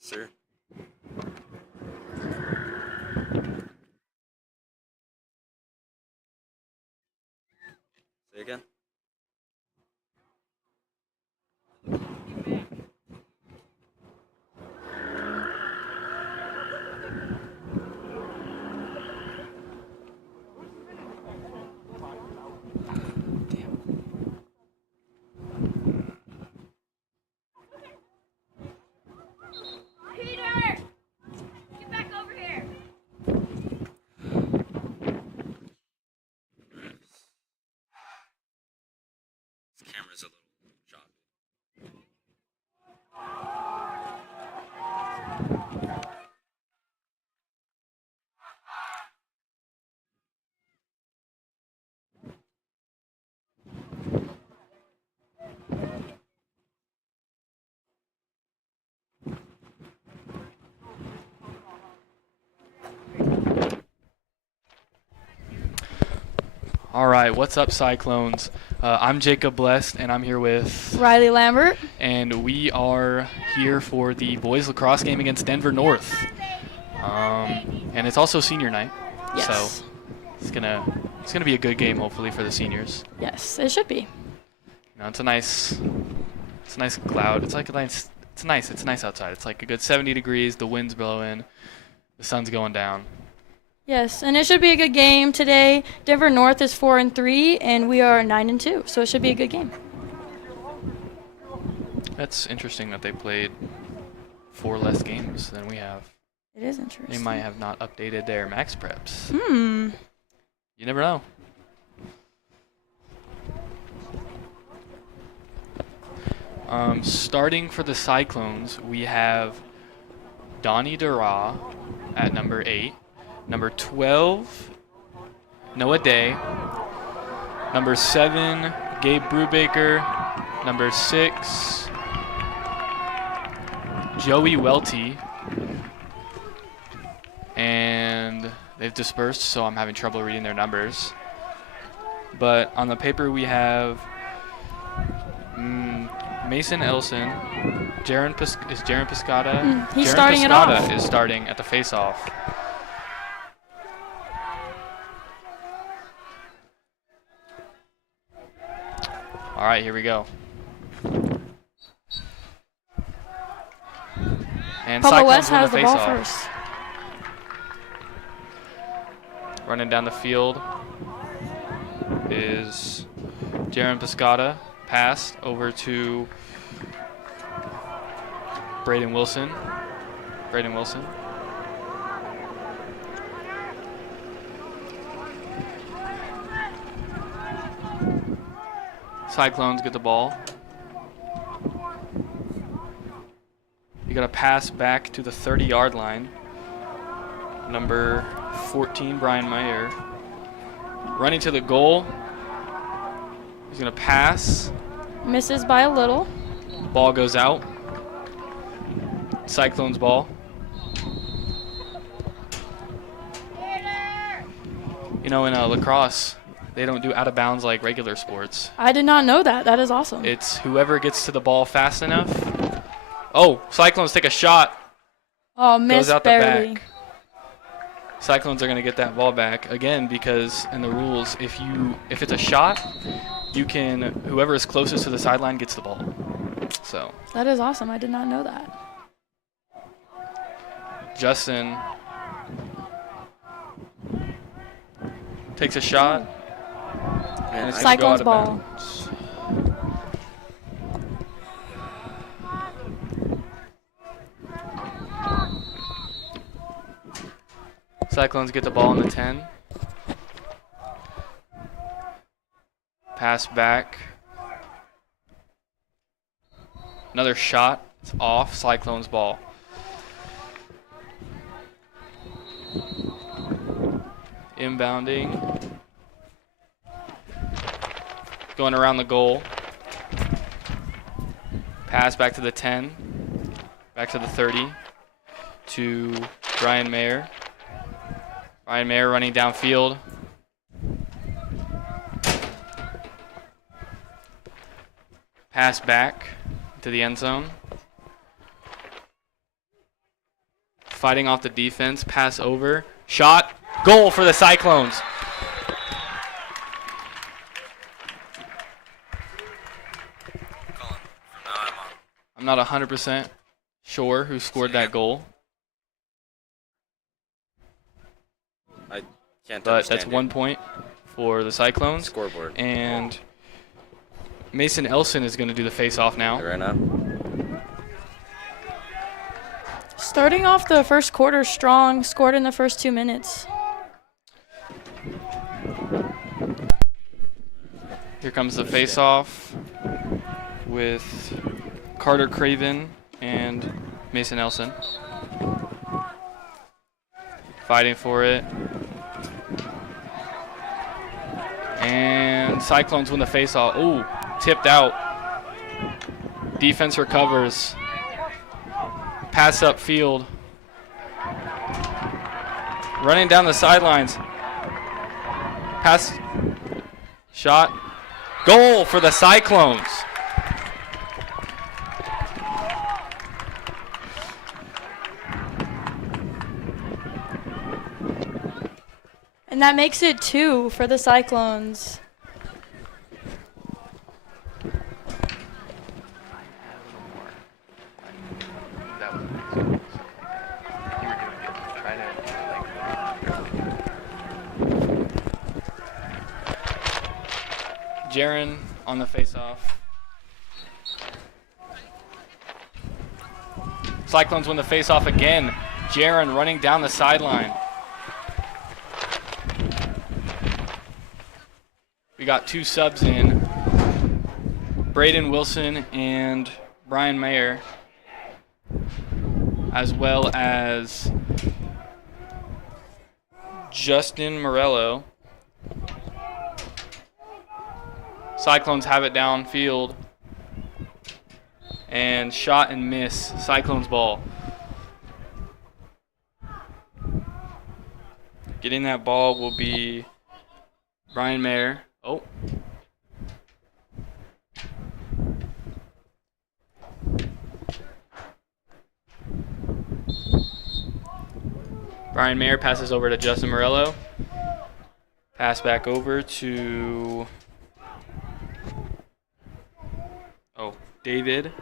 Sir. Say again. Camera's a little choppy. All right, what's up, Cyclones? I'm Jacob Blessed, and I'm here with Riley Lambert. And we are here for the boys lacrosse game against Denver North. And it's also senior night, Yes. so it's gonna be a good game, hopefully, for the seniors. Yes, it should be. You know, it's a nice cloud. It's nice outside. It's like a good 70 degrees. The wind's blowing, the sun's going down. Yes, and it should be a good game today. Denver North is 4-3, and we are 9-2, so it should be a good game. That's interesting that they played 4 less games than we have. It is interesting. They might have not updated their max preps. Hmm. You never know. Starting for the Cyclones, we have Donnie Dara at number 8. Number 12, Noah Day. Number 7, Gabe Brubaker. Number 6, Joey Welty. And they've dispersed, so I'm having trouble reading their numbers. But on the paper we have Mason Elson. Jaron Piscata. He's Jaron starting it Piscata off. is starting at the face-off. All right, here we go. And PWHS Cyclones win has the the ball face-off. first. Running down the field is Jaron Piscata. Pass over to Braden Wilson. Cyclones get the ball. You got to pass back to the 30-yard line. Number 14, Brian Meyer. Running to the goal. He's going to pass. Misses by a little. Ball goes out. Cyclones ball. You know, in lacrosse, they don't do out of bounds like regular sports. I did not know that. That is awesome. It's whoever gets to the ball fast enough. Oh, Cyclones take a shot. Oh, missed Goes out the barely. back. Cyclones are going to get that ball back again because in the rules, if it's a shot, you can whoever is closest to the sideline gets the ball. So That is awesome. I did not know that. Justin takes a shot. And it's gonna go out Cyclones of ball. bounds. Cyclones get the ball on the 10. Pass back. Another shot. It's off. Cyclones ball. Inbounding going around the goal. Pass back to the 10. Back to the 30. To Brian Mayer. Brian Mayer running downfield. Pass back to the end zone. Fighting off the defense. Pass over. Shot. Goal for the Cyclones. Colin, from now on. I'm not 100% sure who scored that goal, I can't but understand that's your 1 point for the Cyclones. scoreboard And Mason Elson is going to do the face-off now. right now. Starting off the first quarter strong, scored in the first 2 minutes. Here comes the face-off with Carter Craven and Mason Elson. Fighting for it. And Cyclones win the face-off. Ooh, tipped out. Defense recovers. Pass upfield. Running down the sidelines. Pass. Shot. Goal for the Cyclones. And that makes it 2 for the Cyclones. Jaron on the face-off. Cyclones win the face-off again. Jaron running down the sideline. We got 2 subs in. Braden Wilson and Brian Mayer, as well as Justin Morello. Cyclones have it downfield. And shot and miss. Cyclones ball. Getting that ball will be Brian Mayer. Oh. Brian Mayer passes over to Justin Morello. Pass back over to David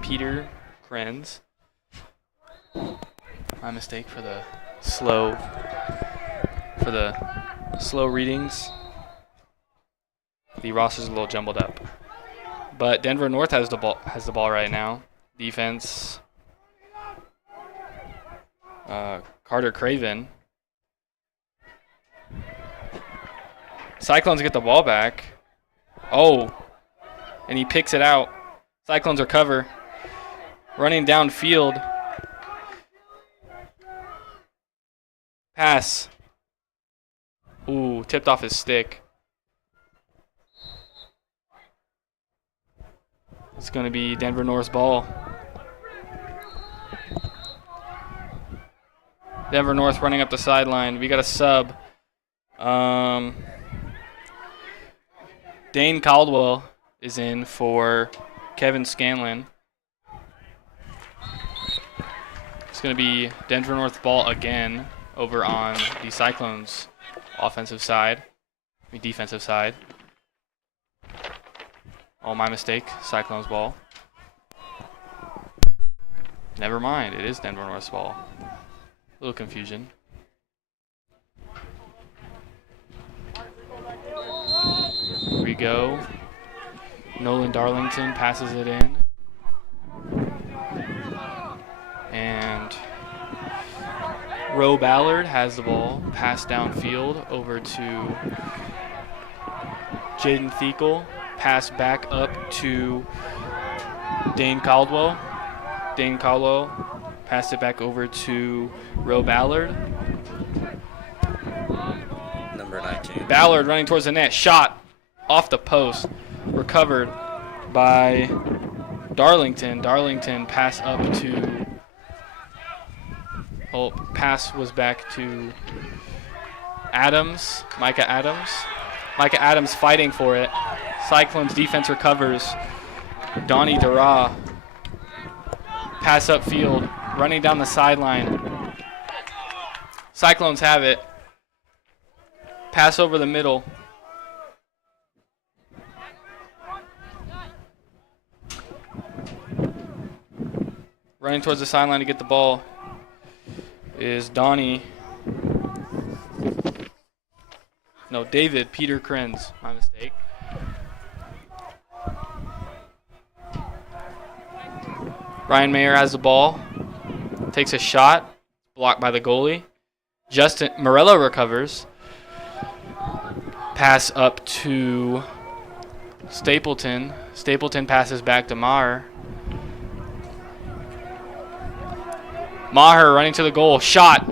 Peter Krenz. My mistake for the slow readings. The roster's a little jumbled up. But Denver North has the ball right now. Defense. Carter Craven. Cyclones get the ball back. Oh, and he picks it out. Cyclones recover. Running downfield. Pass. Ooh, tipped off his stick. It's going to be Denver North's ball. Denver North running up the sideline. We got a sub. Dane Caldwell is in for Kevin Scanlon. It's going to be Denver North ball again over on the Cyclones defensive side. Oh, my mistake. Cyclones ball. Never mind. It is Denver North's ball. A little confusion. Here we go. Nolan Darlington passes it in. And Roe Ballard has the ball. Pass downfield over to Jaden Thiekel. Pass back up to Dane Caldwell. Dane Caldwell passed it back over to Roe Ballard. Number 19. Ballard running towards the net. Shot off the post. recovered by Darlington. Darlington pass up to, pass was back to Adams, Micah Adams. Micah Adams fighting for it. Cyclones defense recovers. Donnie Dara. Pass upfield, running down the sideline. Cyclones have it. Pass over the middle. Running towards the sideline to get the ball is Donnie. No, David Peter Krenz. My mistake. Brian Mayer has the ball. Takes a shot. Blocked by the goalie. Justin Morello recovers. Pass up to Stapleton. Stapleton passes back to Maher. Maher running to the goal. Shot.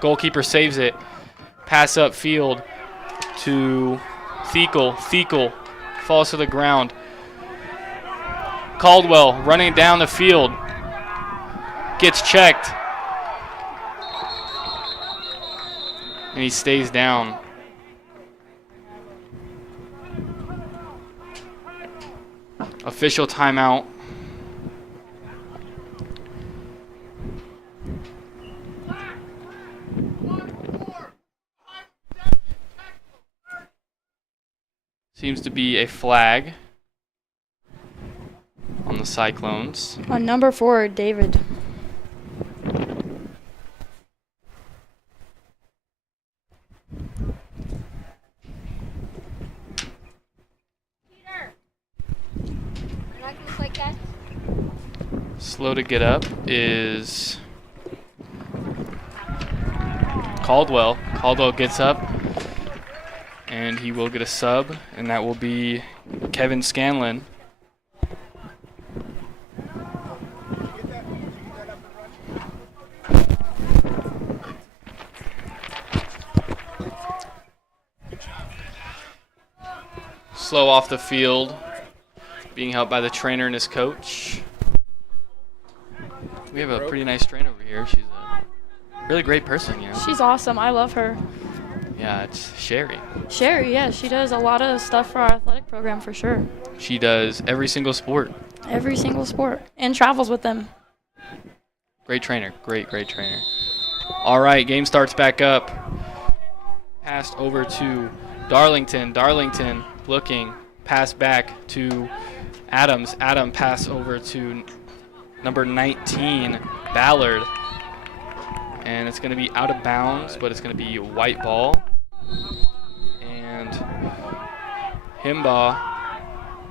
Goalkeeper saves it. Pass upfield to Thiekel. Thiekel falls to the ground. Caldwell running down the field. Gets checked. And he stays down. Official timeout. Seems to be a flag on the Cyclones. On number 4, David. Slow to get up is Caldwell. Caldwell gets up, and he will get a sub, and that will be Kevin Scanlon. Slow off the field, being helped by the trainer and his coach. We have a pretty nice trainer over here. She's a really great person, you know. She's awesome. I love her. Yeah, it's Sherry. Sherry, yeah, she does a lot of stuff for our athletic program for sure. She does every single sport. Every single sport. And travels with them. Great trainer. Great trainer. All right, game starts back up. Passed over to Darlington. Darlington looking. Pass back to Adams. Adam pass over to number 19, Ballard. And it's going to be out of bounds, but it's going to be a white ball. And Himbaugh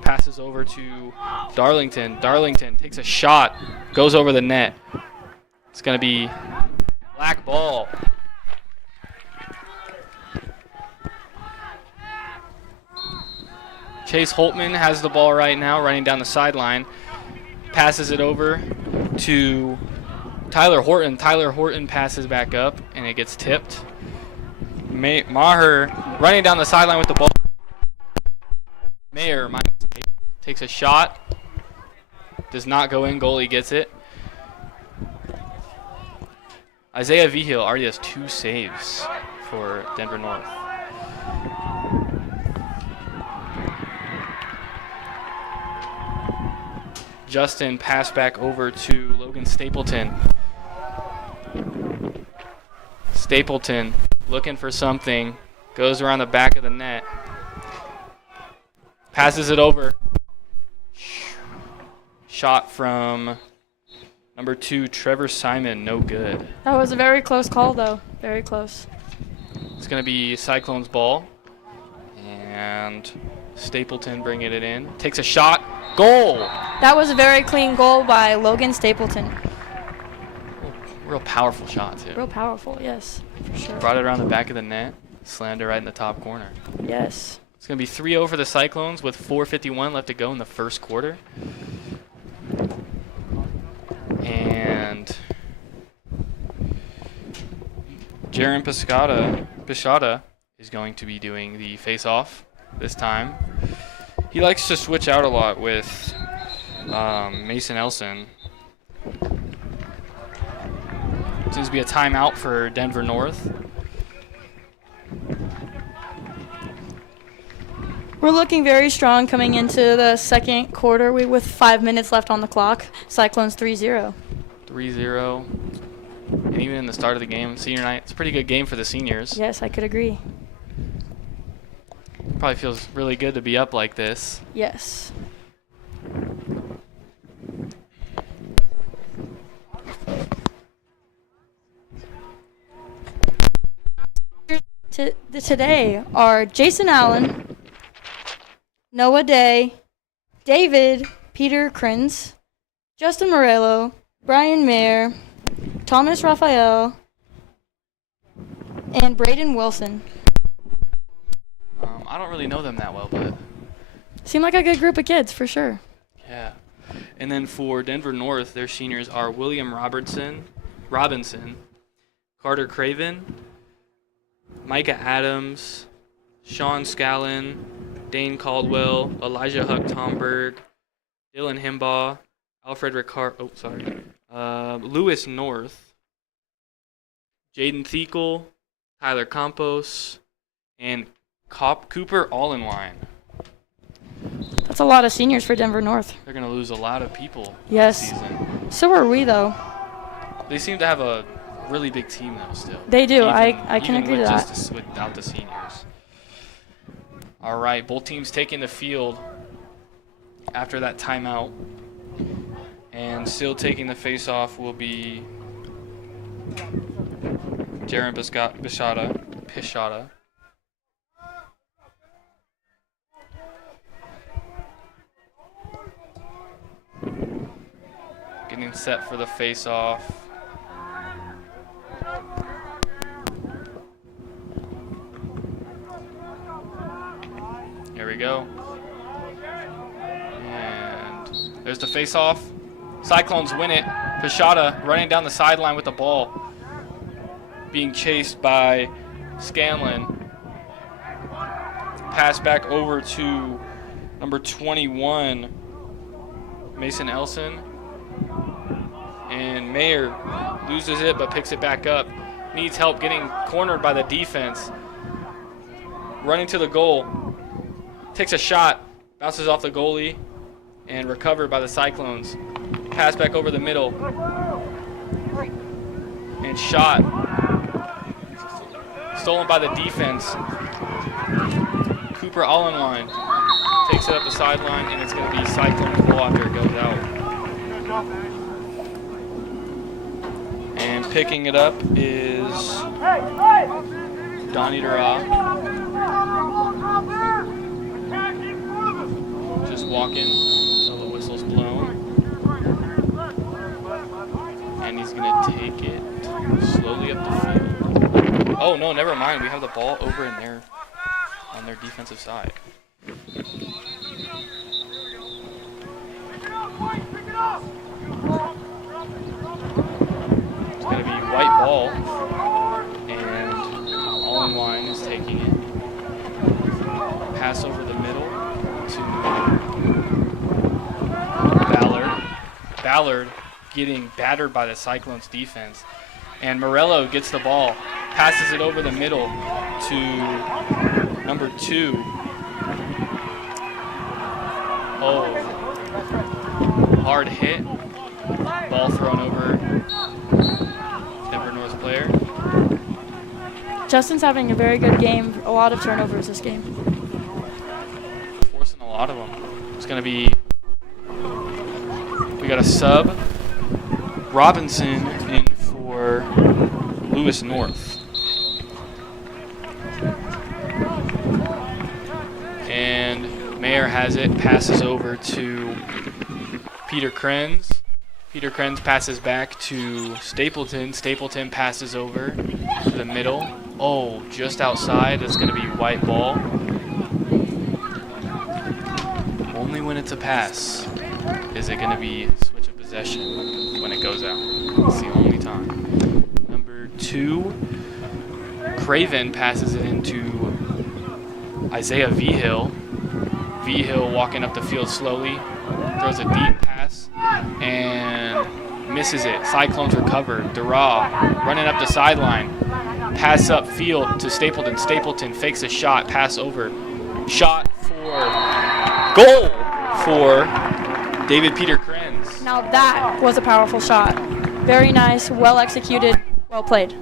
passes over to Darlington. Darlington takes a shot, goes over the net. It's going to be black ball. Chase Holtman has the ball right now, running down the sideline. Passes it over to Tyler Horton. Tyler Horton passes back up, and it gets tipped. Maher running down the sideline with the ball. Mayer takes a shot. Does not go in. Goalie gets it. Isaiah Vigil already has 2 saves for Denver North. Justin passed back over to Logan Stapleton. Stapleton looking for something. Goes around the back of the net. Passes it over. Shot from number 2, Trevor Simon. No good. That was a very close call, though. Very close. It's going to be Cyclones ball. And Stapleton bringing it in. Takes a shot. Goal! That was a very clean goal by Logan Stapleton. Real powerful shot, too. Real powerful, yes, for sure. Brought it around the back of the net. Slammed it right in the top corner. Yes. It's going to be 3-0 for the Cyclones with 4:51 left to go in the first quarter. And Jaron Piscata is going to be doing the face-off this time. He likes to switch out a lot with Mason Elson. Seems to be a timeout for Denver North. We're looking very strong coming into the second quarter with 5 minutes left on the clock. Cyclones 3-0. 3-0. And even in the start of the game, senior night, it's a pretty good game for the seniors. Yes, I could agree. Probably feels really good to be up like this. Yes. Today are Jason Allen, Noah Day, David Peter Krins, Justin Morello, Brian Mayer, Thomas Raphael, and Braden Wilson. I don't really know them that well, but Seem like a good group of kids, for sure. yeah. And then for Denver North, their seniors are William Robinson, Carter Craven, Micah Adams, Sean Scallon, Dane Caldwell, Elijah Huck Tomberg, Dylan Himbaugh, Alfred Ricard, Lewis North, Jaden Thiekel, Tyler Campos, and Cooper Allenwine. That's a lot of seniors for Denver North. They're going to lose a lot of people Yes. this season. So are we, though. They seem to have a really big team, though, still. They do. I can even agree to with that. just without the seniors. All right, both teams taking the field after that timeout. And still taking the face-off will be Jaron Pishada. Getting set for the face-off. Here we go. And there's the face-off. Cyclones win it. Pishada running down the sideline with the ball. Being chased by Scanlon. Pass back over to number 21, Mason Elson. And Mayer loses it but picks it back up. Needs help getting cornered by the defense. Running to the goal. Takes a shot. Bounces off the goalie. And recovered by the Cyclones. Pass back over the middle. And shot. Stolen by the defense. Cooper Allenwine takes it up the sideline, and it's going to be Cyclones ball after it goes out. And picking it up is Donnie Dura. Just walking until the whistle's blown. And he's going to take it slowly up the field. Oh, no, never mind. We have the ball over in there on their defensive side. It's going to be white ball, and Allenwine is taking it. Pass over the middle to Ballard. Ballard getting battered by the Cyclones defense. And Morello gets the ball, passes it over the middle to number 2. Oh, hard hit. Ball thrown over Denver North player. Justin's having a very good game. A lot of turnovers this game. Forcing a lot of them. It's going to be, we got a sub. Robinson in for Lewis North. And Mayer has it, passes over to Peter Krenz. Peter Krenz passes back to Stapleton. Stapleton passes over to the middle. Oh, just outside. That's going to be white ball. Only when it's a pass is it going to be switch of possession when it goes out. It's the only time. Number 2, Craven passes it into Isaiah Vigil. V-Hill walking up the field slowly. Throws a deep pass and misses it. Cyclones recover. Dura running up the sideline. Pass up field to Stapleton. Stapleton fakes a shot. Pass over. Shot for goal for David Peter Krenz. Now that was a powerful shot. Very nice, well executed, well played.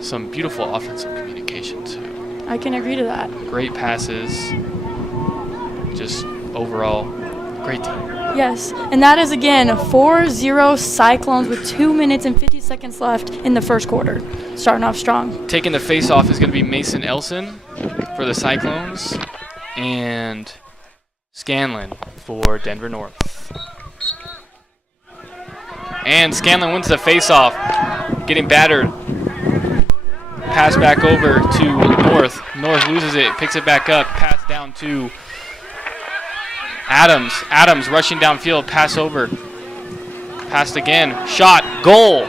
Some beautiful offensive communication too. I can agree to that. Great passes. Just overall, great team. Yes, and that is again 4-0 Cyclones with 2 minutes and 50 seconds left in the first quarter. Starting off strong. Taking the face-off is going to be Mason Elson for the Cyclones and Scanlon for Denver North. And Scanlon wins the face-off, getting battered. Pass back over to North. North loses it, picks it back up, pass down to Adams. Adams rushing downfield, pass over. Passed again, shot, goal.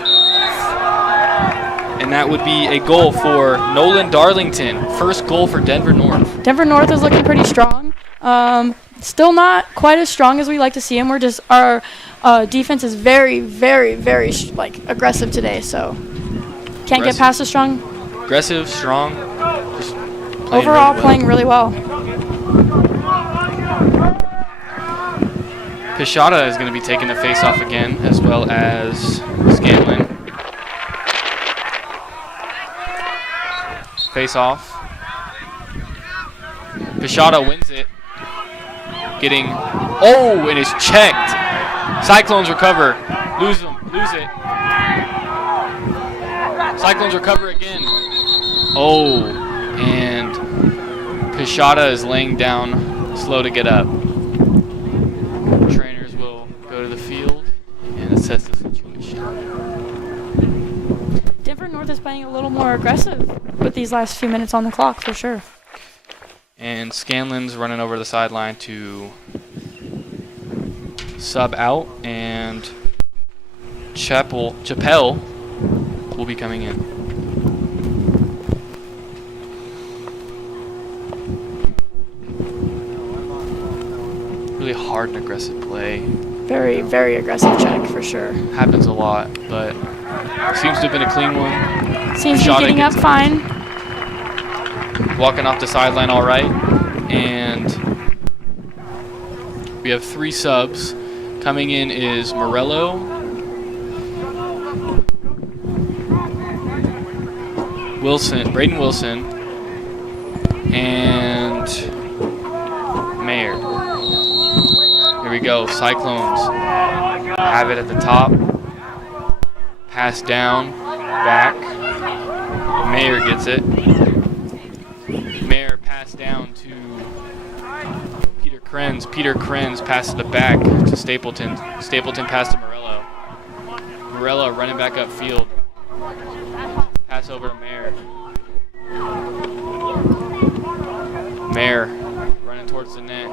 And that would be a goal for Nolan Darlington. First goal for Denver North. Denver North is looking pretty strong. Still not quite as strong as we like to see them. Our defense is very, very, very aggressive today. So can't get past a strong. Aggressive, strong. Just overall playing really well. Pishada is going to be taking the face-off again, as well as Scanlon. Face-off. Pishada wins it. Getting, and it's checked. Cyclones recover. Lose it. Cyclones recover again. And Pishada is laying down, slow to get up. Trainers will go to the field and assess the situation. Denver North is playing a little more aggressive with these last few minutes on the clock, for sure. And Scanlon's running over the sideline to sub out, and Chappelle will be coming in. Really hard and aggressive play. Very, very aggressive check, for sure. Happens a lot, but seems to have been a clean one. Seems to be getting up fine. Walking off the sideline all right. And we have 3 subs. Coming in is Morello, Braden Wilson, and Mayer. Here we go, Cyclones have it at the top. Pass down, back. Mayer gets it. Mayer pass down to Peter Krenz. Peter Krenz passes the back to Stapleton. Stapleton pass to Morello. Morello running back upfield. Pass over to Mayer. Mayer running towards the net.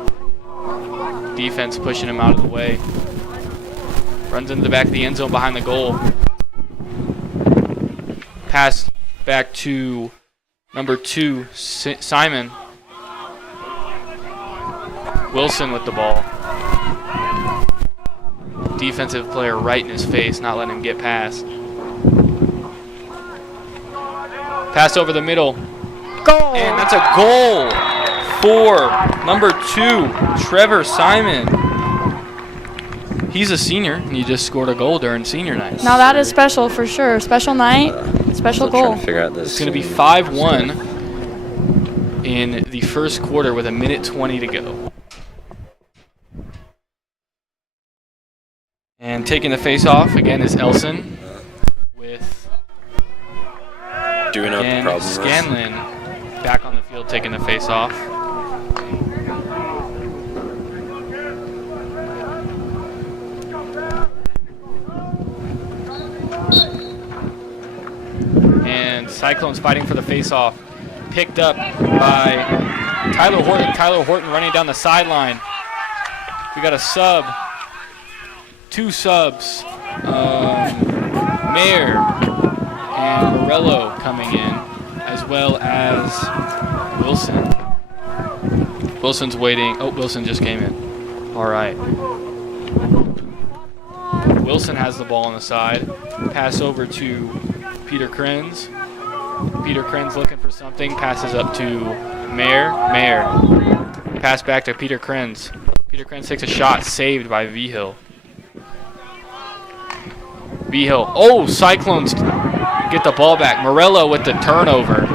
Defense pushing him out of the way. Runs into the back of the end zone behind the goal. Pass back to number 2, Simon. Wilson with the ball. Defensive player right in his face, not letting him get past. Pass over the middle. Goal! And that's a goal for number 2, Trevor Simon. He's a senior, and he just scored a goal during senior night. Now that is special for sure. Special night, special goal. Figure out this. It's going to be 5-1 in the first quarter with 1:20 to go. And taking the face off again is Elson with doing up the problem. Scanlon back on the field taking the face off. And Cyclones fighting for the face-off. Picked up by Tyler Horton. Tyler Horton running down the sideline. We got a sub. 2 subs. Mayer and Morello coming in, as well as Wilson. Wilson's waiting. Oh, Wilson just came in. All right. Wilson has the ball on the side. Pass over to Peter Krenz. Peter Krenz looking for something. Passes up to Mayer. Mayer. Pass back to Peter Krenz. Peter Krenz takes a shot. Saved by Vigil. Vigil. Oh, Cyclones get the ball back. Morello with the turnover.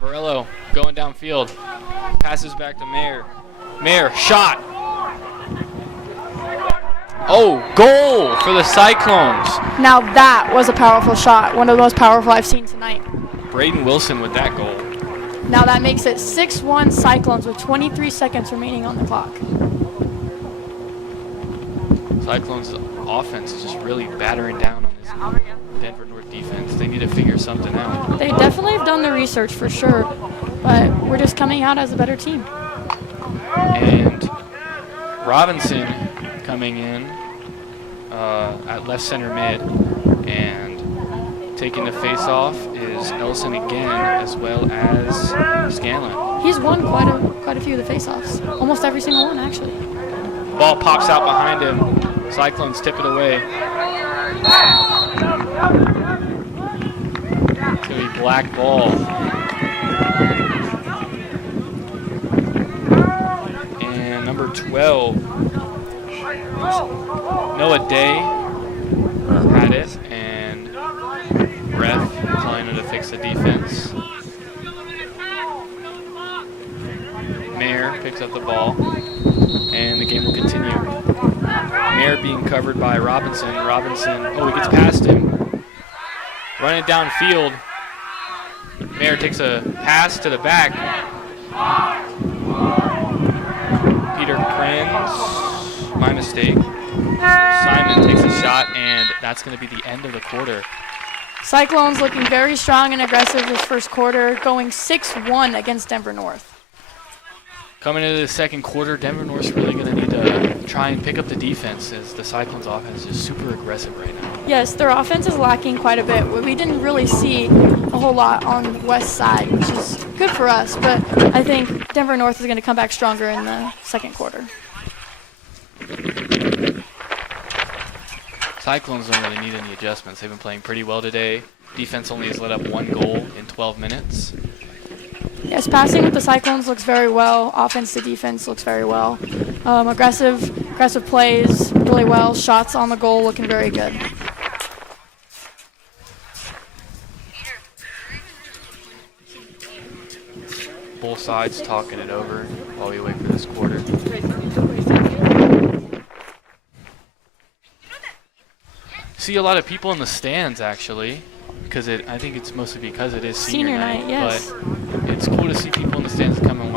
Morello going downfield. Passes back to Mayer. Mayer, shot. Oh, goal for the Cyclones. Now that was a powerful shot. One of the most powerful I've seen tonight. Braden Wilson with that goal. Now that makes it 6-1 Cyclones with 23 seconds remaining on the clock. Cyclones' offense is just really battering down on this Denver North defense. They need to figure something out. They definitely have done the research for sure, but we're just coming out as a better team. And Robinson coming in at left center mid, and taking the face-off is Nelson again, as well as Scanlon. He's won quite a few of the face-offs. Almost every single one, actually. Ball pops out behind him. Cyclones tip it away. It's going to be black ball. And number 12, Noah Day had it, and ref telling him to fix the defense. Mayer picks up the ball, and the game will continue. Mayer being covered by Robinson. Robinson, oh, he gets past him. Running downfield. Mayer takes a pass to the back. Peter Krenz, my mistake. Simon takes a shot, and that's going to be the end of the quarter. Cyclones looking very strong and aggressive this first quarter, going 6-1 against Denver North. Coming into the second quarter, Denver North's really going to need to try and pick up the defense, as the Cyclones' offense is super aggressive right now. Yes, their offense is lacking quite a bit. We didn't really see a whole lot on the west side, which is good for us, but I think Denver North is going to come back stronger in the second quarter. Cyclones don't really need any adjustments. They've been playing pretty well today. Defense only has let up one goal in 12 minutes. Yes, passing with the Cyclones looks very well. Offense to defense looks very well. Aggressive plays really well. Shots on the goal looking very good. Both sides talking it over while we wait for this quarter. See a lot of people in the stands, actually, because I think it's mostly because it is senior night. Yes. But it's cool to see people in the stands come and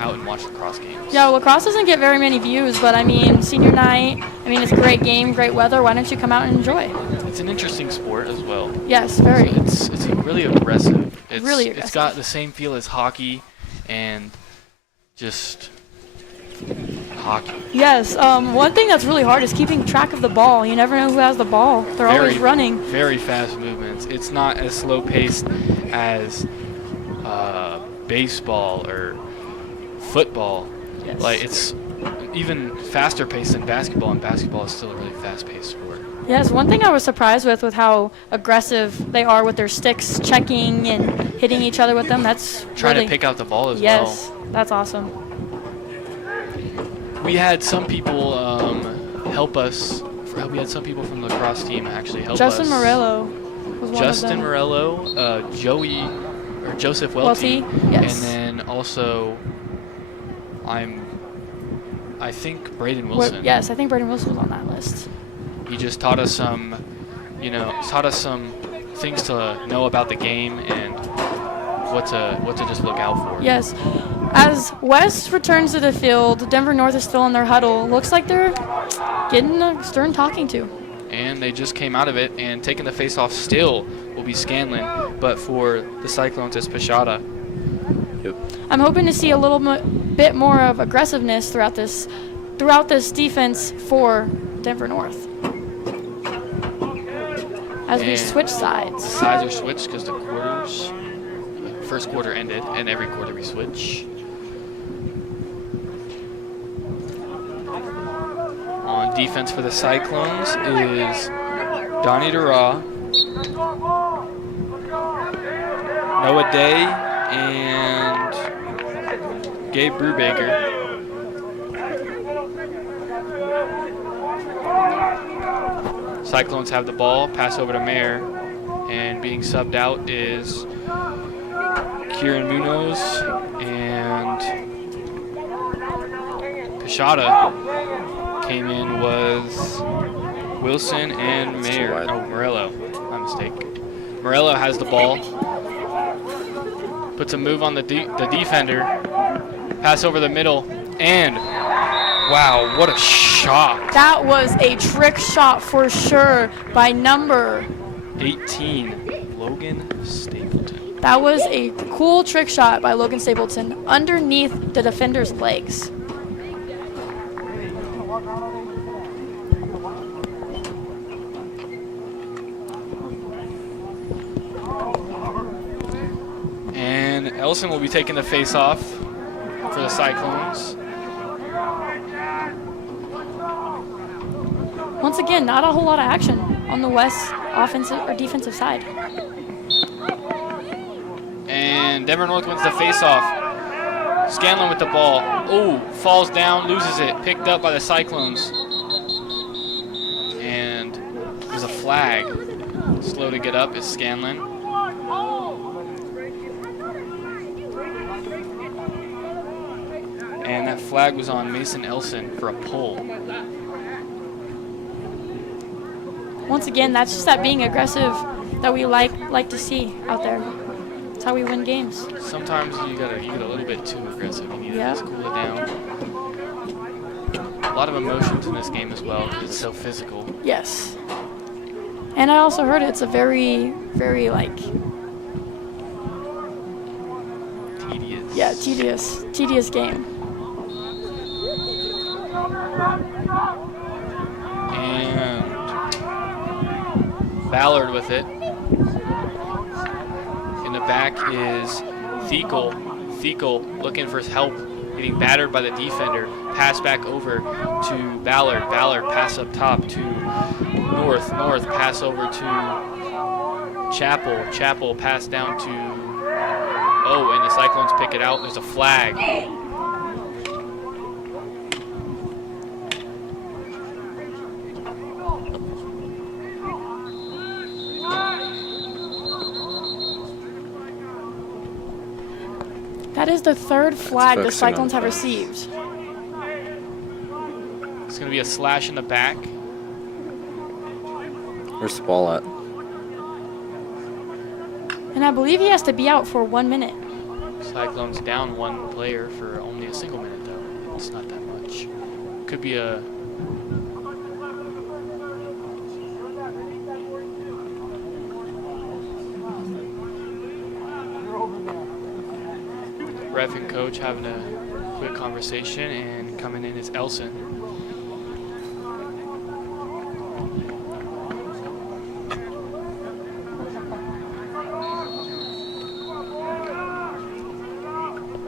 out and watch lacrosse games. Yeah, lacrosse doesn't get very many views, but I mean, senior night, it's a great game, great weather. Why don't you come out and enjoy? It's an interesting sport as well. Yes, very. So it's really aggressive. Really aggressive. It's got the same feel as hockey, and just hockey. Yes, one thing that's really hard is keeping track of the ball. You never know who has the ball. They're always running. Very fast movements. It's not as slow paced as baseball or football. Yes. Like, it's even faster paced than basketball, and basketball is still a really fast paced sport. Yes, one thing I was surprised with how aggressive they are with their sticks, checking and hitting each other with them. That's trying really, to pick out the ball as well. Yes, that's awesome. We had some people help us. We had some people from the lacrosse team actually help us. Justin Morello was one Justin of them. Morello, Joseph Welty, yes. and then also I think Braden Wilson. Yes, I think Braden Wilson was on that list. He just taught us some things to know about the game and what to just look out for. Yes. As West returns to the field, Denver North is still in their huddle. Looks like they're getting a stern talking to. And they just came out of it, and taking the face-off still will be Scanlon, but for the Cyclones, it's Pashada. Yep. I'm hoping to see a little bit more of aggressiveness throughout this defense for Denver North. As we switch sides. Sides are switched because the first quarter ended, and every quarter we switch. defense for the Cyclones is Donnie Dura, Noah Day, and Gabe Brubaker. Cyclones have the ball, pass over to Mayer, and being subbed out is Kieran Munoz and Kashada. Came in was Wilson and Mayer. Oh, Morello, my mistake. Morello has the ball, puts a move on the defender, pass over the middle, and wow, what a shot. That was a trick shot for sure by number 18, Logan Stapleton. That was a cool trick shot by Logan Stapleton underneath the defender's legs. And Elson will be taking the face-off for the Cyclones. Once again, not a whole lot of action on the West offensive or defensive side. And Denver North wins the face-off. Scanlon with the ball. Oh, falls down, loses it. Picked up by the Cyclones. And there's a flag. Slow to get up is Scanlon. And that flag was on Mason Elson for a pull. Once again, that's just that being aggressive that we like to see out there. That's how we win games. Sometimes you get a little bit too aggressive. You need to just cool it down. A lot of emotions in this game as well because it's so physical. Yes. And I also heard it's a very, very tedious. Yeah, tedious game. And Ballard with it. In the back is Thiekel. Thiekel looking for his help, getting battered by the defender. Pass back over to Ballard. Ballard pass up top to North. North pass over to Chapel. Chapel pass down to, and the Cyclones pick it out. There's a flag. That is the third flag the Cyclones have received. It's going to be a slash in the back. Where's the ball at? And I believe he has to be out for 1 minute. Cyclones down one player for only a single minute, though. It's not that much. Could be a... Ref and coach having a quick conversation, and coming in is Elson.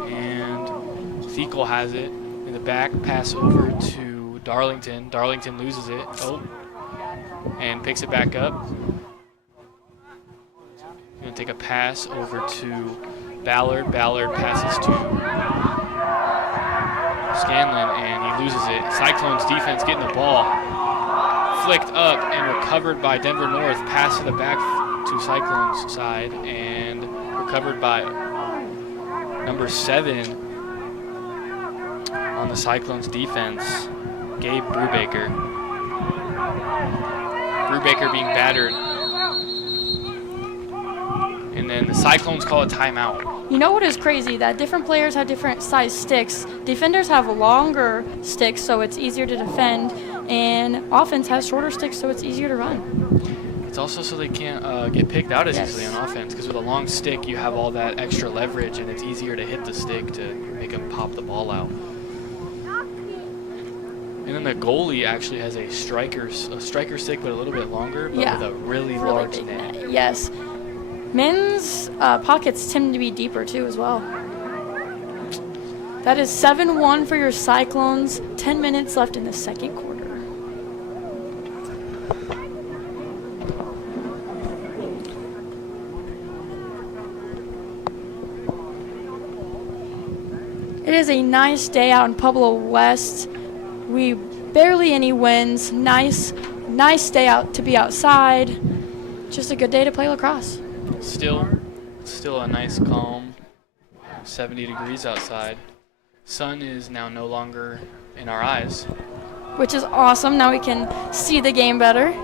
And Thiekel has it in the back, pass over to Darlington. Darlington loses it. And picks it back up. Gonna take a pass over to Ballard. Ballard passes to Scanlon, and he loses it. Cyclones defense getting the ball. Flicked up and recovered by Denver North. Pass to the back to Cyclones side, and recovered by number 7 on the Cyclones defense, Gabe Brubaker. Brubaker being battered. And then the Cyclones call a timeout. You know what is crazy? That different players have different size sticks. Defenders have longer sticks, so it's easier to defend. And offense has shorter sticks, so it's easier to run. It's also so they can't get picked out as easily on offense, because with a long stick, you have all that extra leverage, and it's easier to hit the stick to make them pop the ball out. And then the goalie actually has a striker stick, but a little bit longer, but with a really large net. Yes. Men's pockets tend to be deeper too as well. That is 7-1 for your Cyclones. 10 minutes left in the second quarter. It is a nice day out in Pueblo West. We barely any winds. Nice day out to be outside. Just a good day to play lacrosse. Still a nice calm 70 degrees outside. Sun is now no longer in our eyes. Which is awesome. Now we can see the game better.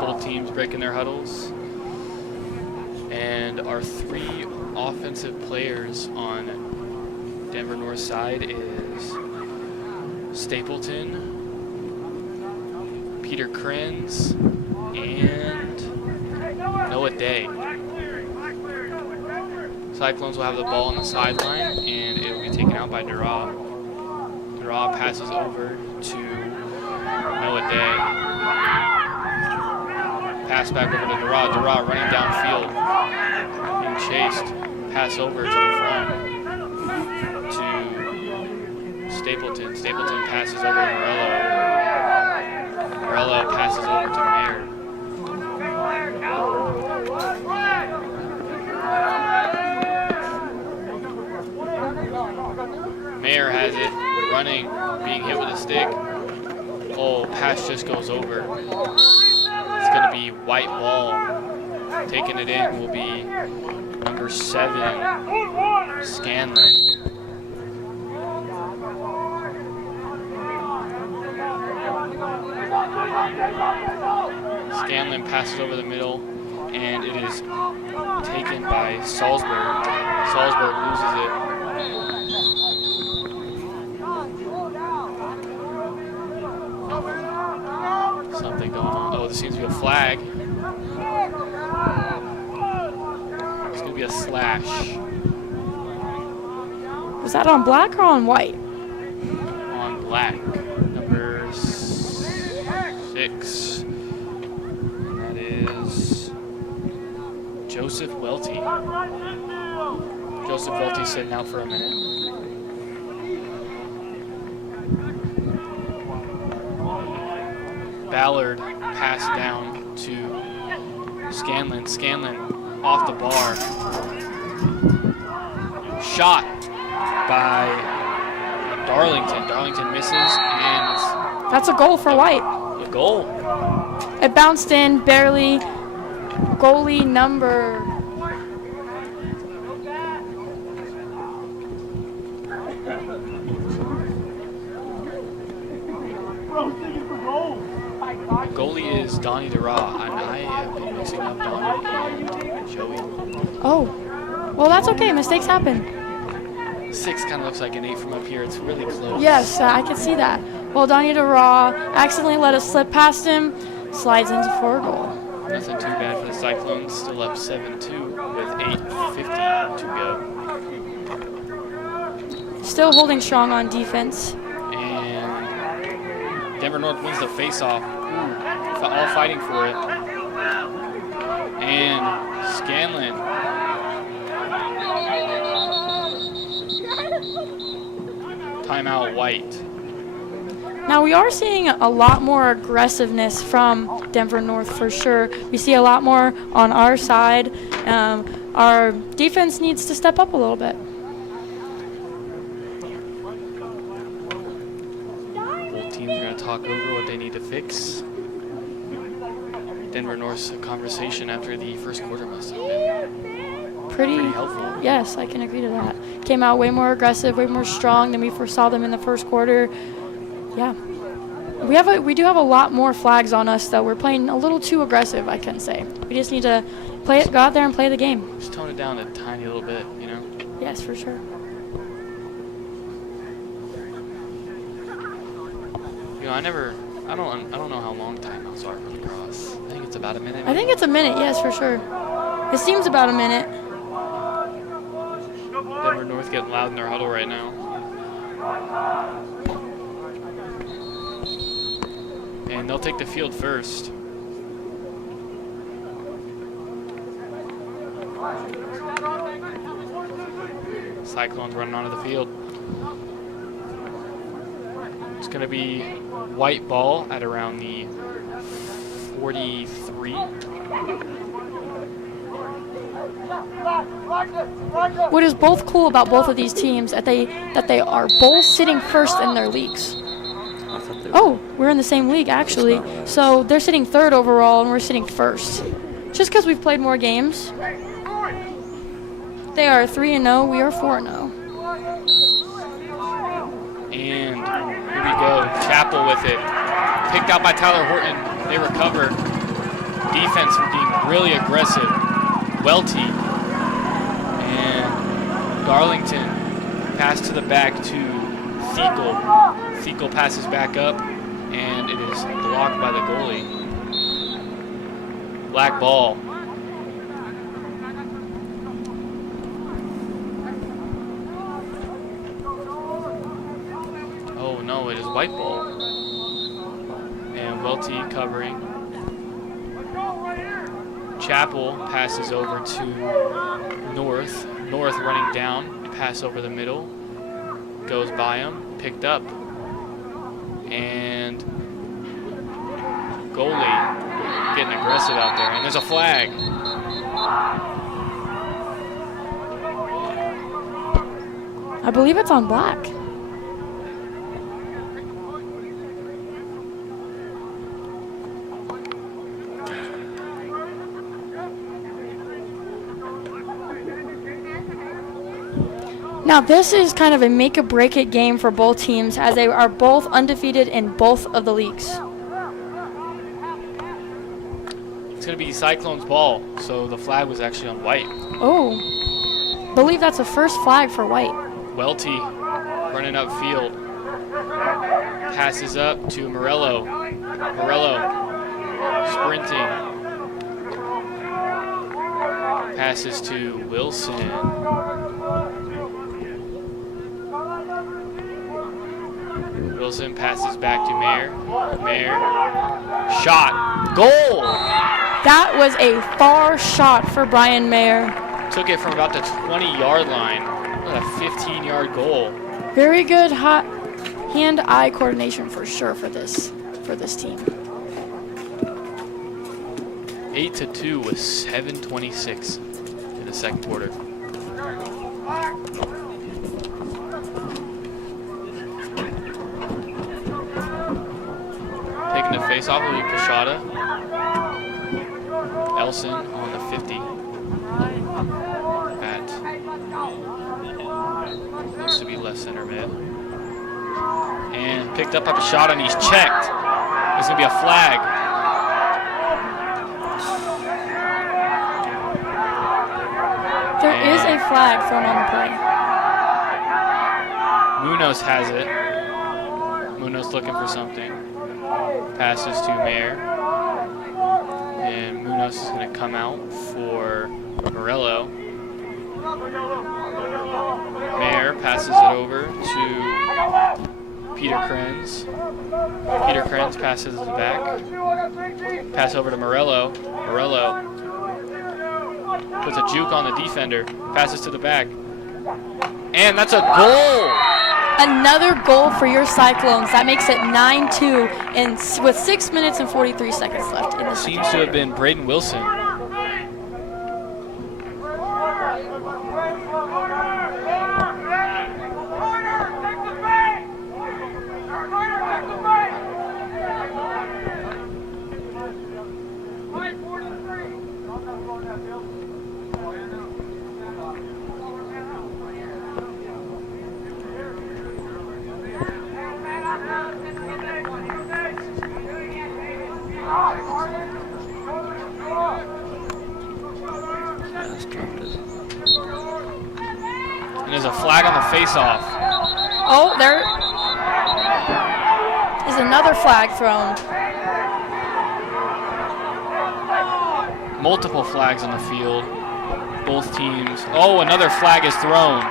Both teams breaking their huddles. And our 3 offensive players on Denver North side is Stapleton, Peter Krenz, and Noah Day. Cyclones will have the ball on the sideline, and it will be taken out by Dura. Dura passes over to Noah Day. Pass back over to Dura. Dura running downfield, being chased. Pass over to the front to Stapleton. Stapleton passes over to Morello. Morello passes over to Mayer. Mayer has it, running, being hit with a stick. Oh, pass just goes over. It's going to be white ball. Taking it in will be number 7, Scanlon. Scanlon passes over the middle, and it is taken by Salzburg. Salzburg loses it. Something going on. Oh, this seems to be a flag. It's going to be a slash. Was that on black or on white? On black. Number 6. And that is Joseph Welty. Joseph Welty sitting out for a minute. Ballard passed down to Scanlon. Scanlon off the bar. Shot by Darlington. Darlington misses, and That's a goal for white. a goal. It bounced in barely. Goalie number... Goalie is Donnie Dura, and I have been mixing up Donnie and Joey. Oh. Well, that's okay. Mistakes happen. 6 kind of looks like an 8 from up here. It's really close. Yes, I can see that. Well, Donnie DeRaw accidentally let us slip past him. Slides into for a goal. Nothing too bad for the Cyclones. Still up 7-2 with 8:50 to go. Still holding strong on defense. And Denver North wins the face-off. All fighting for it. And Scanlon. Timeout white. Now we are seeing a lot more aggressiveness from Denver North for sure. We see a lot more on our side. Our defense needs to step up a little bit. Both teams are going to talk over what they need to fix. Denver North's conversation after the first quarter must have been pretty helpful. Yes, I can agree to that. Came out way more aggressive, way more strong than we foresaw them in the first quarter. Yeah. We do have a lot more flags on us, though. We're playing a little too aggressive, I can say. We just need to go out there and play the game. Just tone it down a tiny little bit, you know? Yes, for sure. You know, I don't know how long timeouts are for lacrosse. I think it's about a minute. I think it's a minute, yes, for sure. It seems about a minute. Denver North getting loud in their huddle right now. And they'll take the field first. Cyclones running onto the field. It's going to be white ball at around the 43. What is both cool about both of these teams that they are both sitting first in their leagues. I thought they were. Oh, we're in the same league actually. That's not right. So they're sitting third overall and we're sitting first. Just because we've played more games. They are 3-0. We are 4-0. And here we go. Chapel with it. Picked out by Tyler Horton. They recover. Defense being really aggressive. Welty and Darlington pass to the back to Thiel. Thiel passes back up, and it is blocked by the goalie. Black ball. Oh no, it is white ball. And Welty covering. Chapel passes over to North. North running down, pass over the middle. Goes by him, picked up. And goalie getting aggressive out there. And there's a flag. I believe it's on black. Now this is kind of a make or break it game for both teams as they are both undefeated in both of the leagues. It's going to be Cyclones ball, so the flag was actually on white. Oh, believe that's the first flag for white. Welty running upfield. Passes up to Morello. Morello sprinting. Passes to Wilson. Wilson passes back to Mayer. Mayer. Shot. Goal! That was a far shot for Brian Mayer. Took it from about the 20-yard line. What a 15-yard goal. Very good hand-eye coordination for sure for this team. 8-2 with 7:26 in the second quarter. Taking the face off will be Pashada. Elson on the 50. At looks to be left center mid. And picked up by Pashada and he's checked. There's gonna be a flag. There is a flag thrown on the play. Munoz has it. Munoz looking for something. Passes to Mayer. And Munoz is going to come out for Morello. Mayer passes it over to Peter Krenz. Peter Krenz passes it back. Pass over to Morello. Morello puts a juke on the defender. Passes to the back. And that's a goal! Another goal for your Cyclones. That makes it 9-2 and with 6 minutes and 43 seconds left in the second. Seems to have been Braden Wilson. And there's a flag on the face-off. Oh, there is another flag thrown. Multiple flags on the field. Both teams. Oh, another flag is thrown.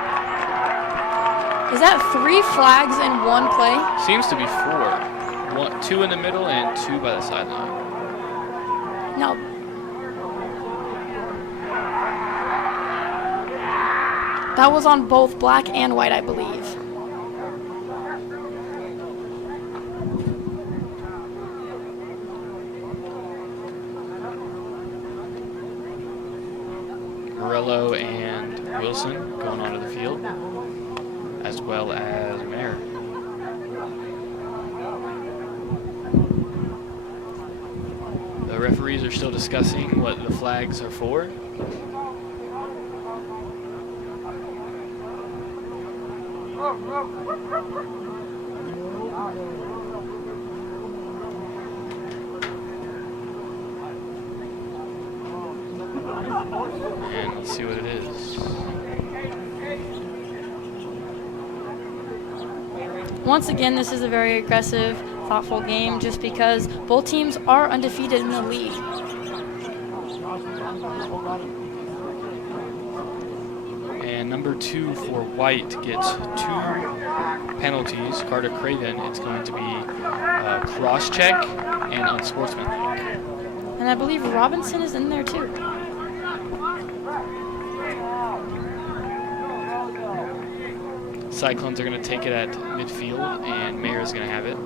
Is that 3 flags in one play? Seems to be 4. 2 in the middle and 2 by the sideline. No. That was on both black and white, I believe. Morello and Wilson going onto the field, as well as Mayer. The referees are still discussing what the flags are for. And let's see what it is. Once again, this is a very aggressive, thoughtful game just because both teams are undefeated in the league. And number 2 for White gets 2 penalties. Carter Craven, it's going to be cross-check and unsportsmanlike. And I believe Robinson is in there too. Cyclones are going to take it at midfield, and Mayer is going to have it.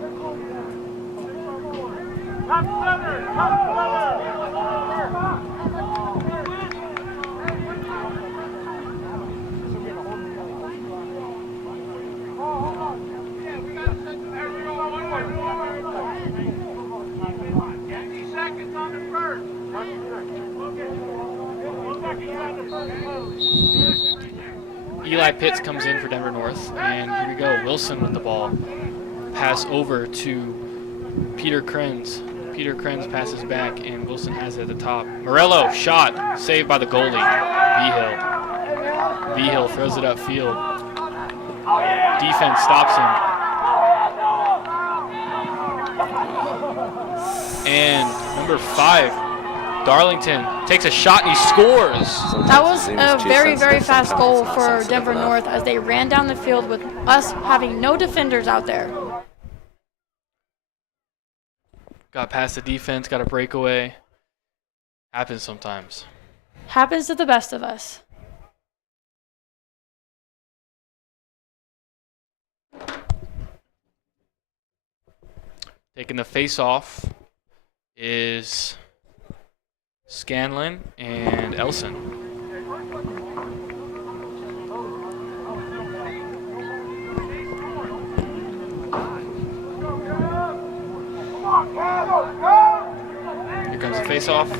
Eli Pitts comes in for Denver North, and here we go. Wilson with the ball. Pass over to Peter Krenz. Peter Krenz passes back, and Wilson has it at the top. Morello, shot, saved by the goalie, Behill. Behill throws it upfield. Defense stops him. And number 5, Darlington takes a shot and he scores. That was a very, very fast goal for Denver North as they ran down the field with us having no defenders out there. Got past the defense, got a breakaway. Happens sometimes. Happens to the best of us. Taking the face off is Scanlon and Elson. Here comes the face off.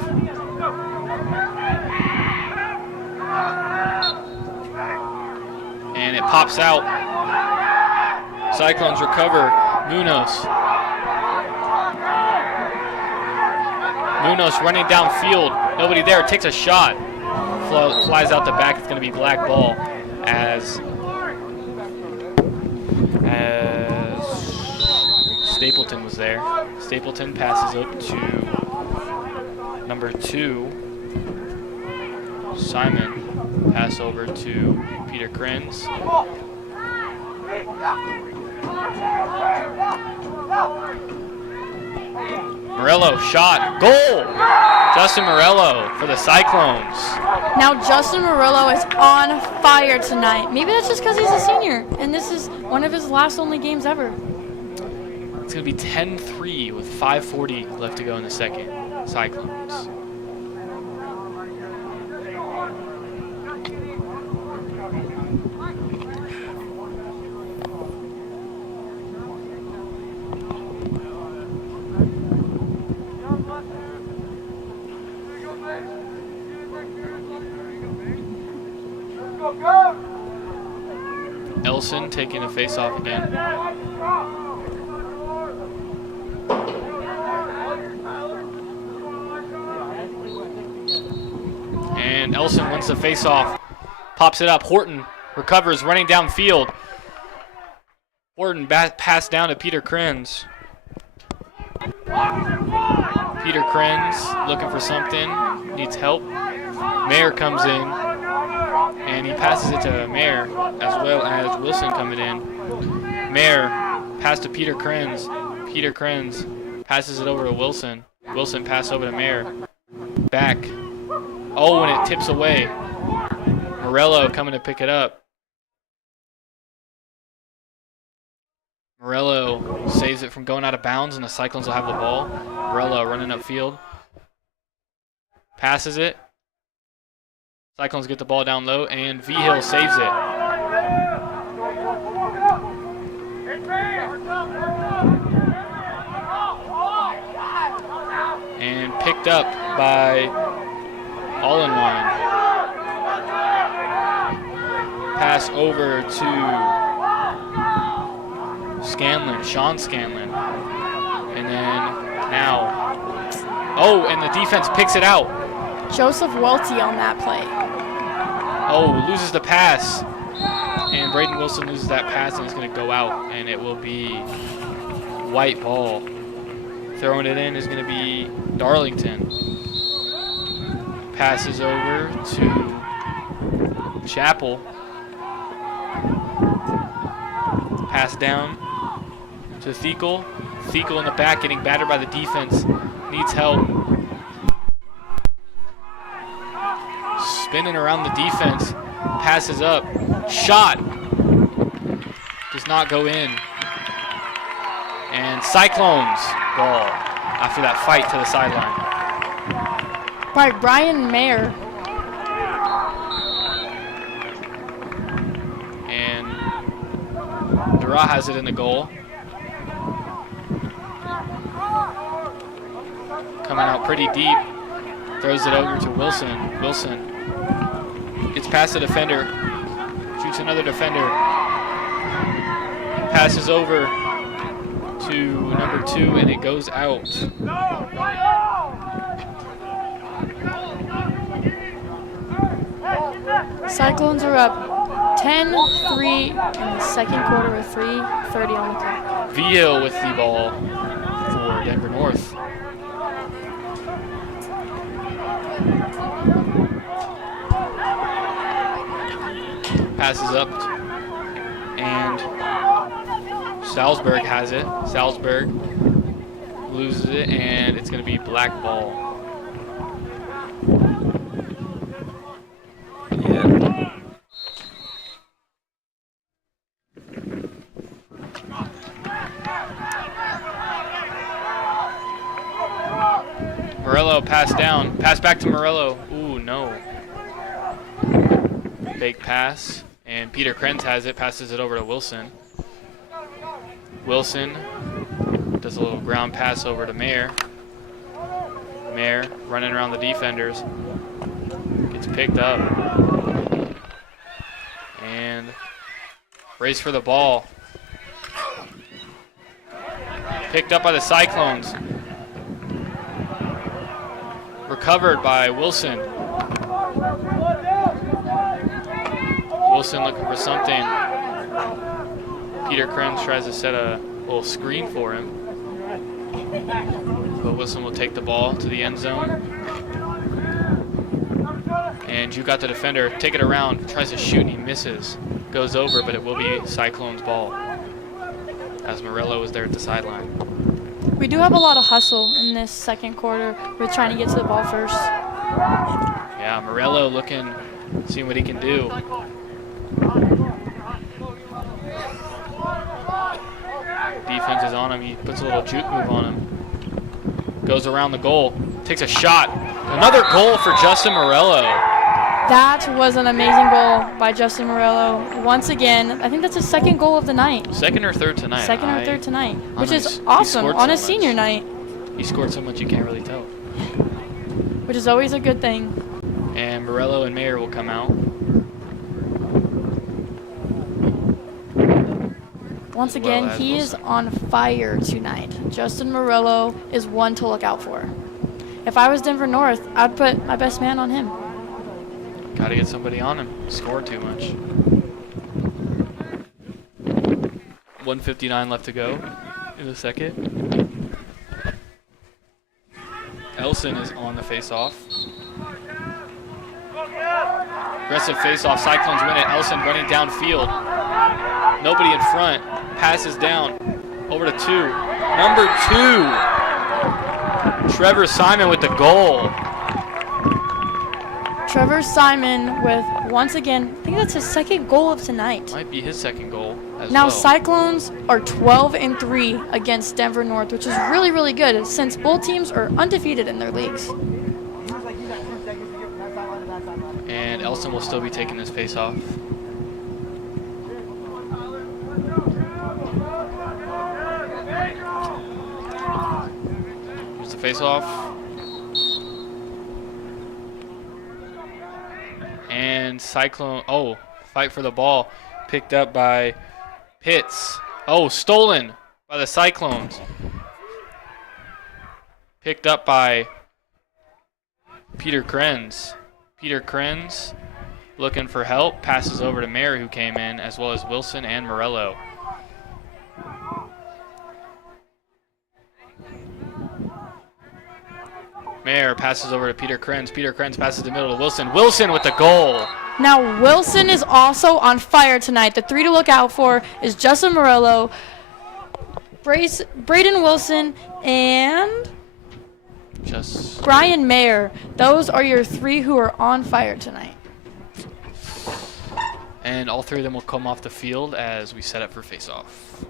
And it pops out. Cyclones recover. Munoz. Munoz running downfield. Nobody there. Takes a shot. Flies out the back. It's going to be black ball as Stapleton was there. Stapleton passes up to number 2. Simon. Pass over to Peter Krenz. Morello, shot, goal! Justin Morello for the Cyclones. Now Justin Morello is on fire tonight. Maybe that's just because he's a senior, and this is one of his last only games ever. It's going to be 10-3 with 5:40 left to go in the second. Cyclones. Elson taking a face-off again. And Elson wins the face-off. Pops it up. Horton recovers, running downfield. Horton passed down to Peter Krenz. Peter Krenz looking for something. Needs help. Mayer comes in. And he passes it to Mayer, as well as Wilson coming in. Mayer pass to Peter Krenz. Peter Krenz passes it over to Wilson. Wilson pass over to Mayer. Back. Oh, and it tips away. Morello coming to pick it up. Morello saves it from going out of bounds, and the Cyclones will have the ball. Morello running upfield. Passes it. Cyclones get the ball down low, and V-Hill saves it. And picked up by All-in-One. Pass over to Scanlon, Sean Scanlon. And then now, oh, and the defense picks it out. Joseph Welty on that play. Oh, loses the pass. And Braden Wilson loses that pass, and it's going to go out, and it will be white ball. Throwing it in is going to be Darlington. Passes over to Chapel. Pass down to Thiekel. Thiekel in the back, getting battered by the defense. Needs help. Spinning around the defense. Passes up. Shot. Does not go in. And Cyclones ball after that fight to the sideline. By Brian Mayer. And Dura has it in the goal. Coming out pretty deep. Throws it over to Wilson. Wilson gets past the defender. Shoots another defender. Passes over to number 2, and it goes out. Cyclones are up 10-3 in the second quarter with 3:30 on the clock. V-Hill with the ball for Denver North. Passes up, and Salzburg has it. Salzburg loses it, and it's going to be black ball. Yeah. Morello pass down. Pass back to Morello. Ooh, no. Fake pass. And Peter Krenz has it. Passes it over to Wilson. Wilson does a little ground pass over to Mayer. Mayer running around the defenders. Gets picked up. And race for the ball. Picked up by the Cyclones. Recovered by Wilson. Wilson looking for something. Peter Krenz tries to set a little screen for him. But Wilson will take the ball to the end zone. And you got the defender. Take it around. Tries to shoot and he misses. Goes over, but it will be Cyclones' ball. As Morello is there at the sideline. We do have a lot of hustle in this second quarter. We're trying to get to the ball first. Yeah, Morello looking, seeing what he can do. Defense is on him. He puts a little juke move on him. Goes around the goal. Takes a shot. Another goal for Justin Morello. That was an amazing goal by Justin Morello. Once again, I think that's his second goal of the night. Second or third tonight? Second or third tonight, which is He awesome scored on so a senior much. night, He scored so much you can't really tell. which is always a good thing. And Morello and Mayer will come out. Once as well again, as he is Wilson. on fire tonight. Justin Morello is one to look out for. If I was Denver North, I'd put my best man on him. Got to get somebody on him. Scored too much. 1:59 left to go in the second. Elson is on the face-off. Aggressive face-off. Cyclones win it. Elson running downfield. Nobody in front. Passes down. Over to 2. Number 2. Trevor Simon with the goal. Trevor Simon with, once again, I think that's his second goal of tonight. Might be his second goal as Now well. Cyclones are 12-3 against Denver North, which is really, really good since both teams are undefeated in their leagues. And Elson will still be taking this face-off. Here's the face-off. And Cyclone, oh, fight for the ball. Picked up by Pitts. Oh, stolen by the Cyclones. Picked up by Peter Krenz. Peter Krenz looking for help. Passes over to Mayer, who came in, as well as Wilson and Morello. Mayer passes over to Peter Krenz. Peter Krenz passes the middle to Wilson. Wilson with the goal. Now, Wilson is also on fire tonight. The 3 to look out for is Justin Morello, Braden Wilson, and Brian Mayer. Those are your 3 who are on fire tonight. And all 3 of them will come off the field as we set up for face-off.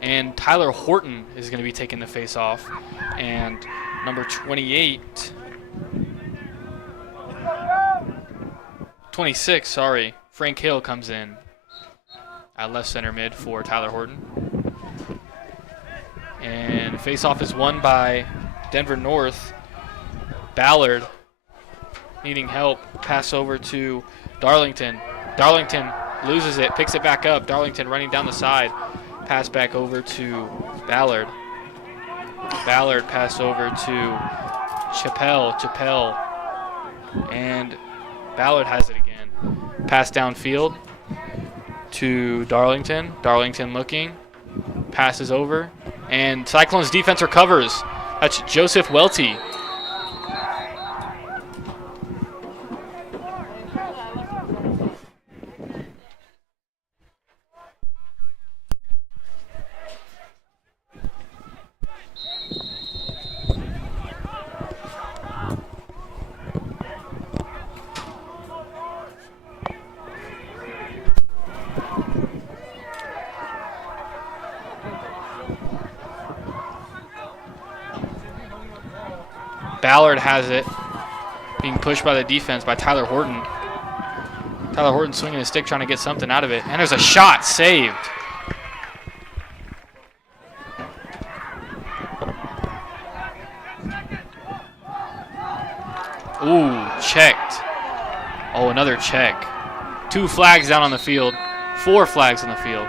And Tyler Horton is going to be taking the face-off. And number 26, sorry, Frank Hill comes in at left center mid for Tyler Horton. And face-off is won by Denver North. Ballard needing help. Pass over to Darlington. Darlington loses it, picks it back up. Darlington running down the side. Pass back over to Ballard. Ballard pass over to Chappelle. Chappelle. And Ballard has it again. Pass downfield to Darlington. Darlington looking. Passes over. And Cyclones defense recovers. That's Joseph Welty. Ballard has it, being pushed by the defense by Tyler Horton. Tyler Horton swinging his stick, trying to get something out of it. And there's a shot saved. Ooh, checked. Oh, another check. 2 flags down on the field. 4 flags on the field.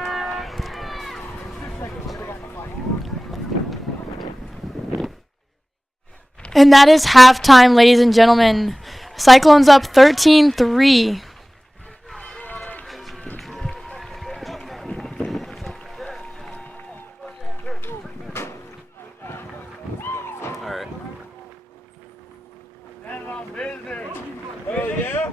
And that is halftime, ladies and gentlemen. Cyclones up 13-3. All right. Oh, yeah?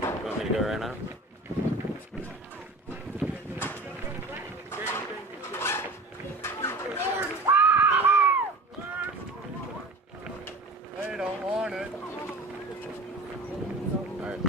You want me to go right now? They don't want it. All right.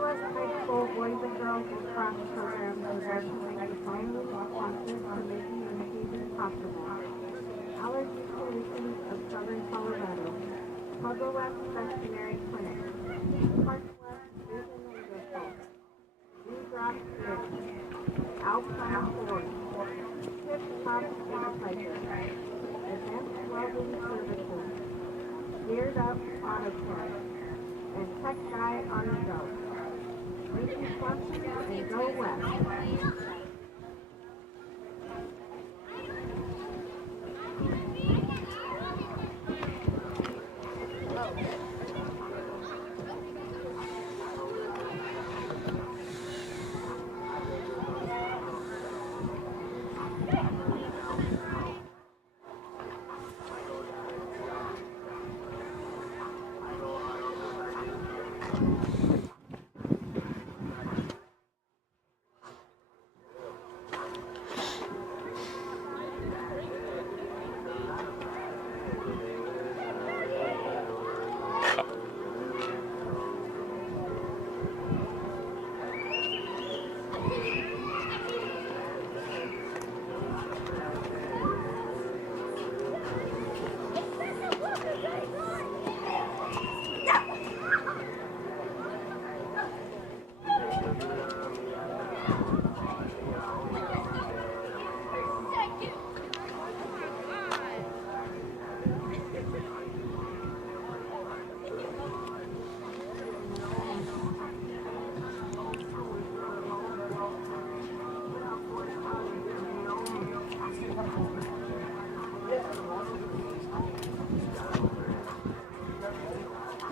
West High School Boys and Girls Lacrosse program congratulates families and sponsors for making the occasion possible. Allergy Solutions of Southern Colorado. Pueblo West Veterinary Clinic. Park West Vision Laser Pulse. Drop Spirit. Alpine Ford. Hip Hop Sanitizer. Advanced Welding Services. Geared Up Auto Care. And Tech Guy on the Go. Thank you, sponsors, and go West.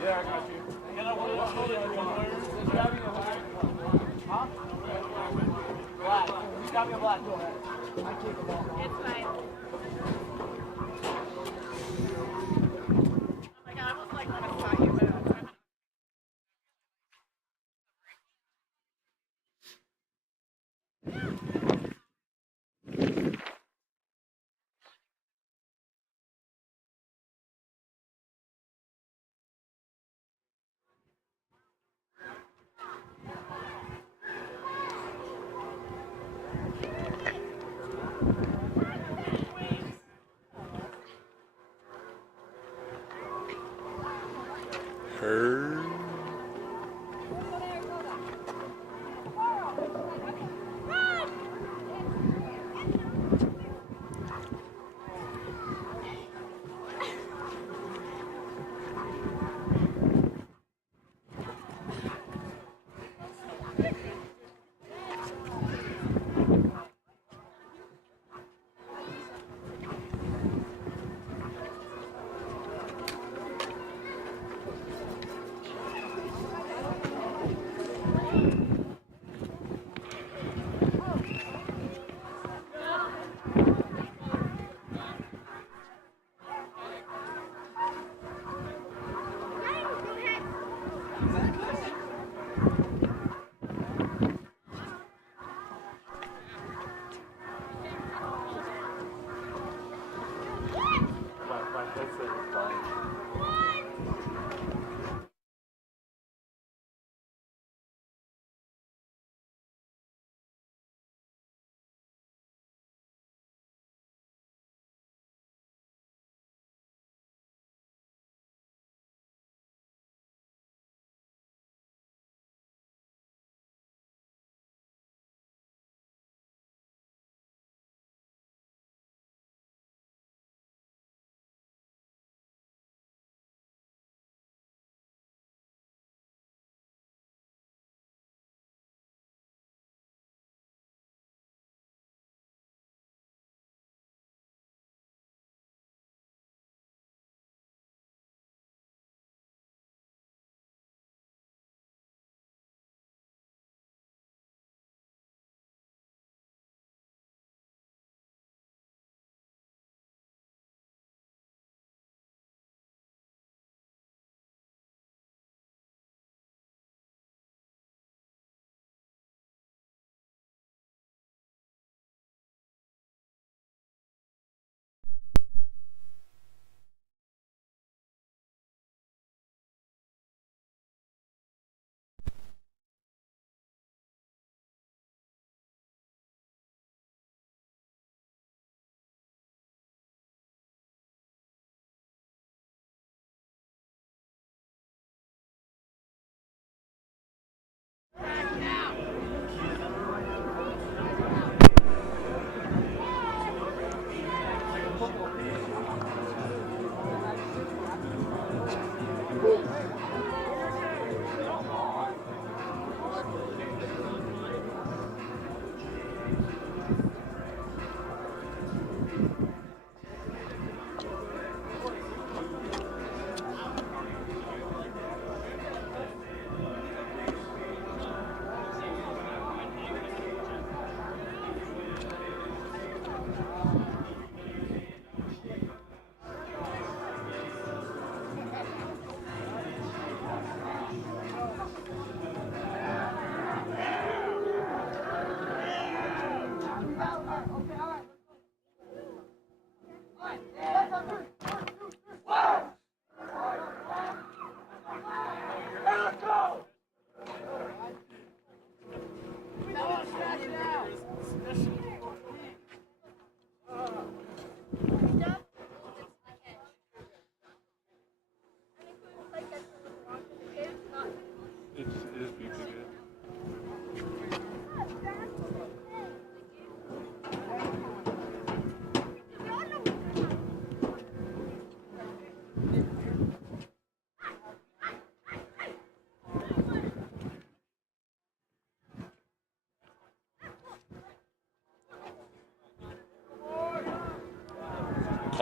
Yeah, I got you. And I want to hold it on wires. Grab me a black. Huh? Black. Just grab me a black. Go ahead. I take the ball. It's fine. Oh my god, I almost like want to spot you, but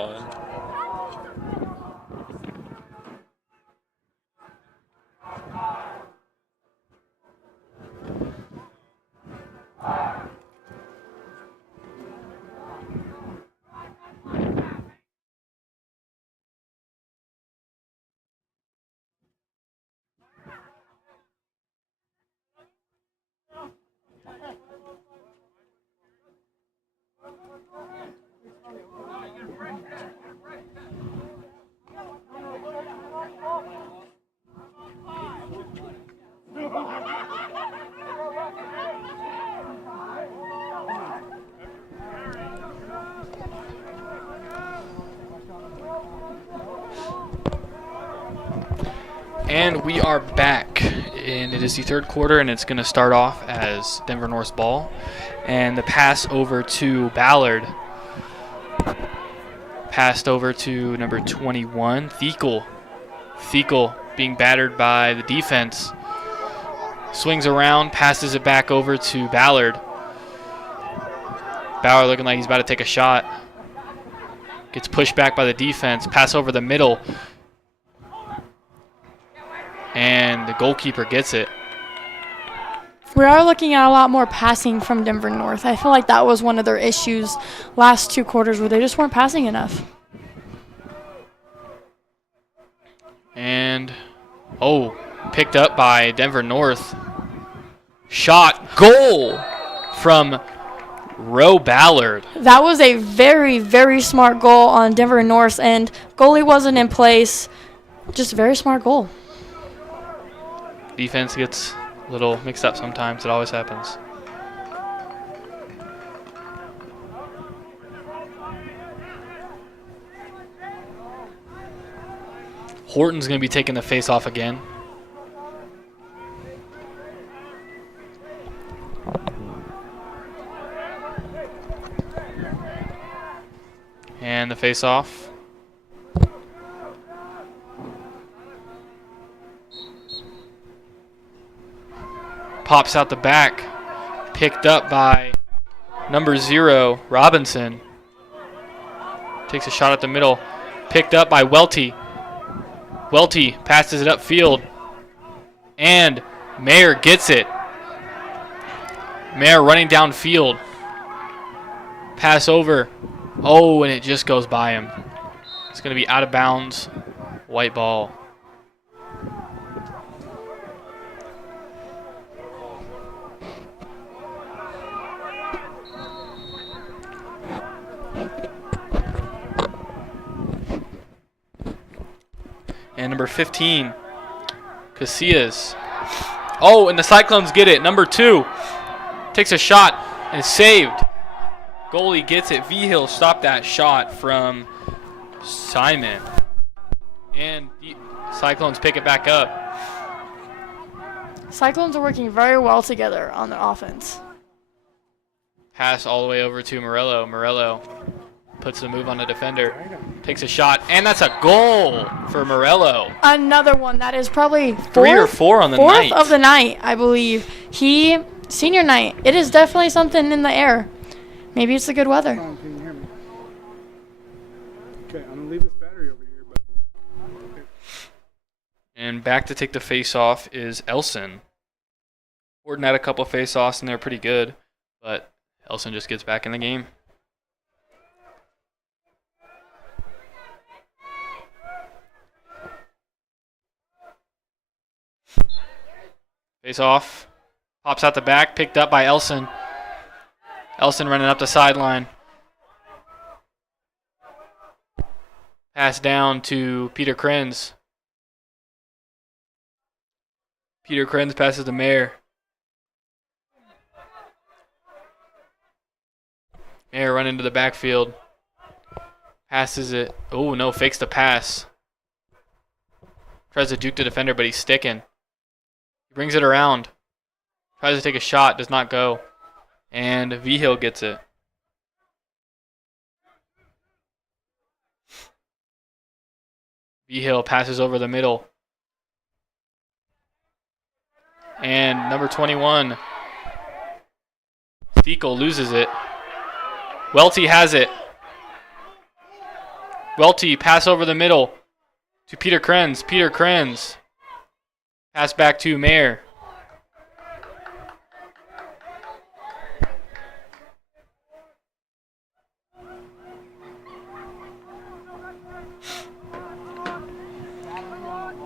call in. And we are back, and it is the third quarter, and it's going to start off as Denver North's ball. And the pass over to Ballard. Passed over to number 21, Thiekel. Thiekel being battered by the defense. Swings around, passes it back over to Ballard. Ballard looking like he's about to take a shot. Gets pushed back by the defense. Pass over the middle. And the goalkeeper gets it. We are looking at a lot more passing from Denver North. I feel like that was one of their issues last 2 quarters where they just weren't passing enough. And, picked up by Denver North. Shot, goal from Roe Ballard. That was a very, very smart goal on Denver North, and goalie wasn't in place. Just a very smart goal. Defense gets a little mixed up sometimes. It always happens. Horton's going to be taking the face-off again. And the face-off. Pops out the back. Picked up by number 0, Robinson. Takes a shot at the middle. Picked up by Welty. Welty passes it upfield. And Mayer gets it. Mayer running downfield. Pass over. Oh, and it just goes by him. It's going to be out of bounds. White ball. And number 15, Casillas. Oh, and the Cyclones get it. Number 2 takes a shot and it's saved. Goalie gets it. Vigil stopped that shot from Simon. And the Cyclones pick it back up. Cyclones are working very well together on the offense. Pass all the way over to Morello. Morello puts the move on the defender. Takes a shot, and that's a goal for Morello. Another one that is probably 3 or 4 on the night. Fourth of the night, I believe. Senior night. It is definitely something in the air. Maybe it's the good weather. Can you hear me? Okay, I'm gonna leave this battery over here, but okay. And back to take the face-off is Elson. Horton had a couple face-offs, and they're pretty good, but Elson just gets back in the game. Face off. Pops out the back. Picked up by Elson. Elson running up the sideline. Pass down to Peter Krenz. Peter Krenz passes to Mayer. Mayer running to the backfield. Passes it. Oh, no. Fakes the pass. Tries to juke the defender, but he's sticking. Brings it around. Tries to take a shot. Does not go. And Vigil gets it. Vigil passes over the middle. And number 21, Thiekel loses it. Welty has it. Welty, pass over the middle to Peter Krenz. Peter Krenz. Pass back to Mayer.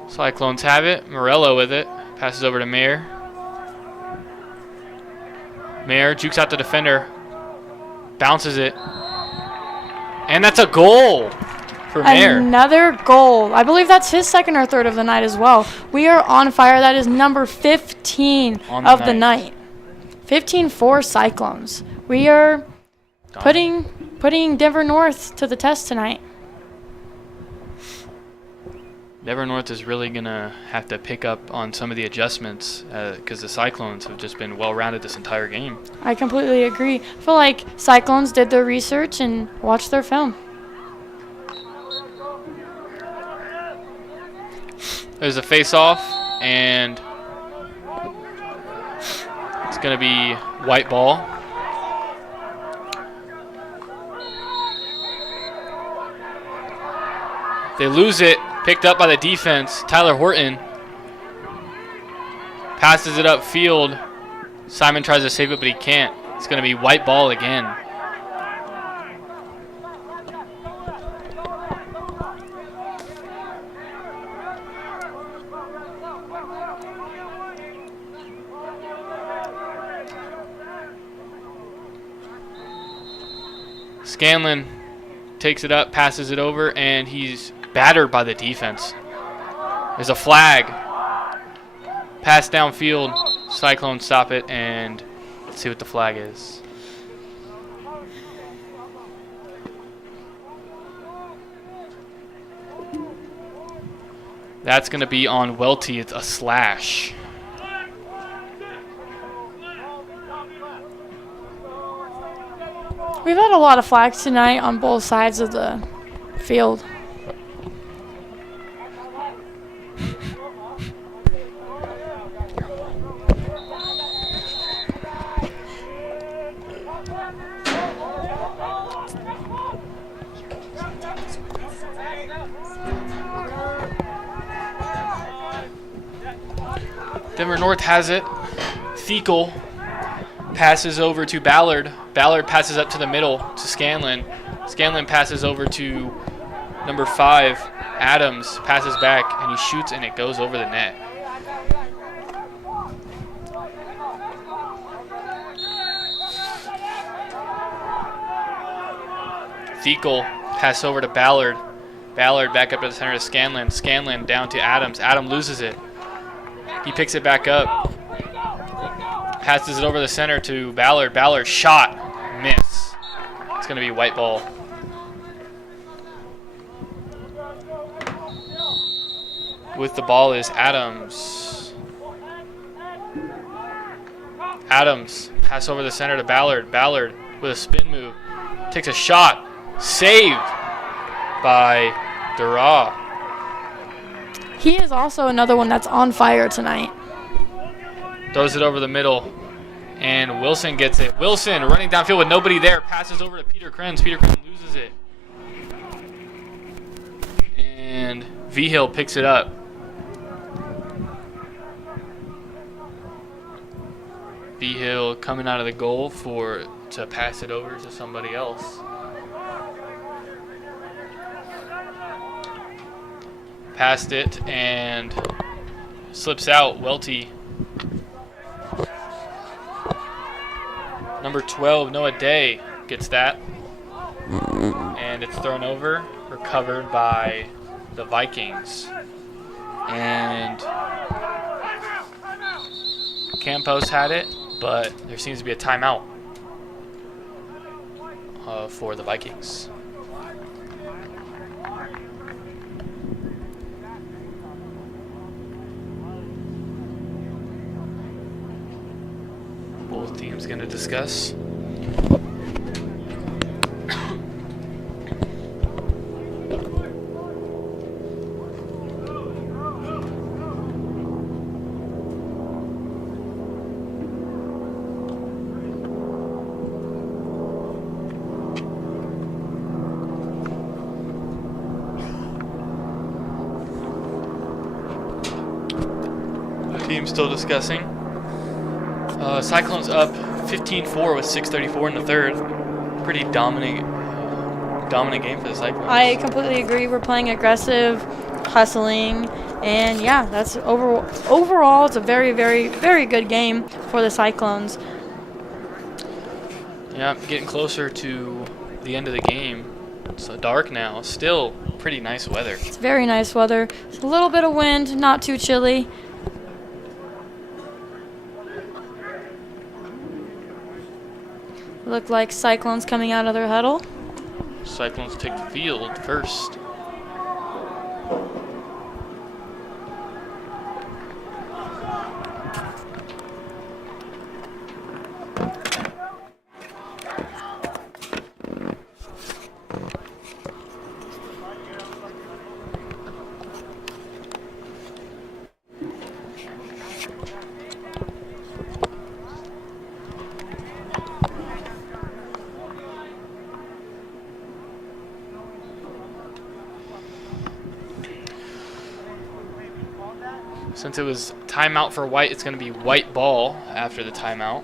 Cyclones have it. Morello with it. Passes over to Mayer. Mayer jukes out the defender. Bounces it. And that's a goal for Mayer. Another goal. I believe that's his second or third of the night as well. We are on fire. That is number 15 of the night. 15 for Cyclones. We are putting Denver North to the test tonight. Denver North is really going to have to pick up on some of the adjustments because the Cyclones have just been well-rounded this entire game. I completely agree. I feel like Cyclones did their research and watched their film. There's a face-off, and it's going to be white ball. They lose it. Picked up by the defense. Tyler Horton passes it upfield. Simon tries to save it, but he can't. It's going to be white ball again. Scanlon takes it up, passes it over, and he's battered by the defense. There's a flag. Pass downfield. Cyclones stop it, and let's see what the flag is. That's going to be on Welty. It's a slash. We've had a lot of flags tonight on both sides of the field. Denver North has it. Fecal passes over to Ballard. Ballard passes up to the middle to Scanlon. Scanlon passes over to number 5, Adams. Passes back, and he shoots, and it goes over the net. Fecal pass over to Ballard. Ballard back up to the center to Scanlon. Scanlon down to Adams. Adam loses it. He picks it back up. Passes it over the center to Ballard. Ballard shot. Miss. It's going to be white ball. With the ball is Adams. Adams. Pass over the center to Ballard. Ballard with a spin move. Takes a shot. Saved by Dura. He is also another one that's on fire tonight. Throws it over the middle, and Wilson gets it. Wilson running downfield with nobody there. Passes over to Peter Krenz. Peter Krenz loses it. And Vigil picks it up. Vigil coming out of the goal to pass it over to somebody else. Passed it and slips out. Welty. Number 12, Noah Day, gets that. And it's thrown over, recovered by the Vikings. And Campos had it, but there seems to be a timeout for the Vikings. Both teams going to discuss. game still discussing. Cyclones up 15-4 with 6:34 in the third. Pretty dominant game for the Cyclones. I completely agree. We're playing aggressive, hustling, and yeah, that's overall it's a very, very, very good game for the Cyclones. Yeah, getting closer to the end of the game. It's dark now. Still pretty nice weather. It's very nice weather. It's a little bit of wind, not too chilly. Look like Cyclones coming out of their huddle. Cyclones take the field first. Since it was timeout for white, it's going to be white ball after the timeout.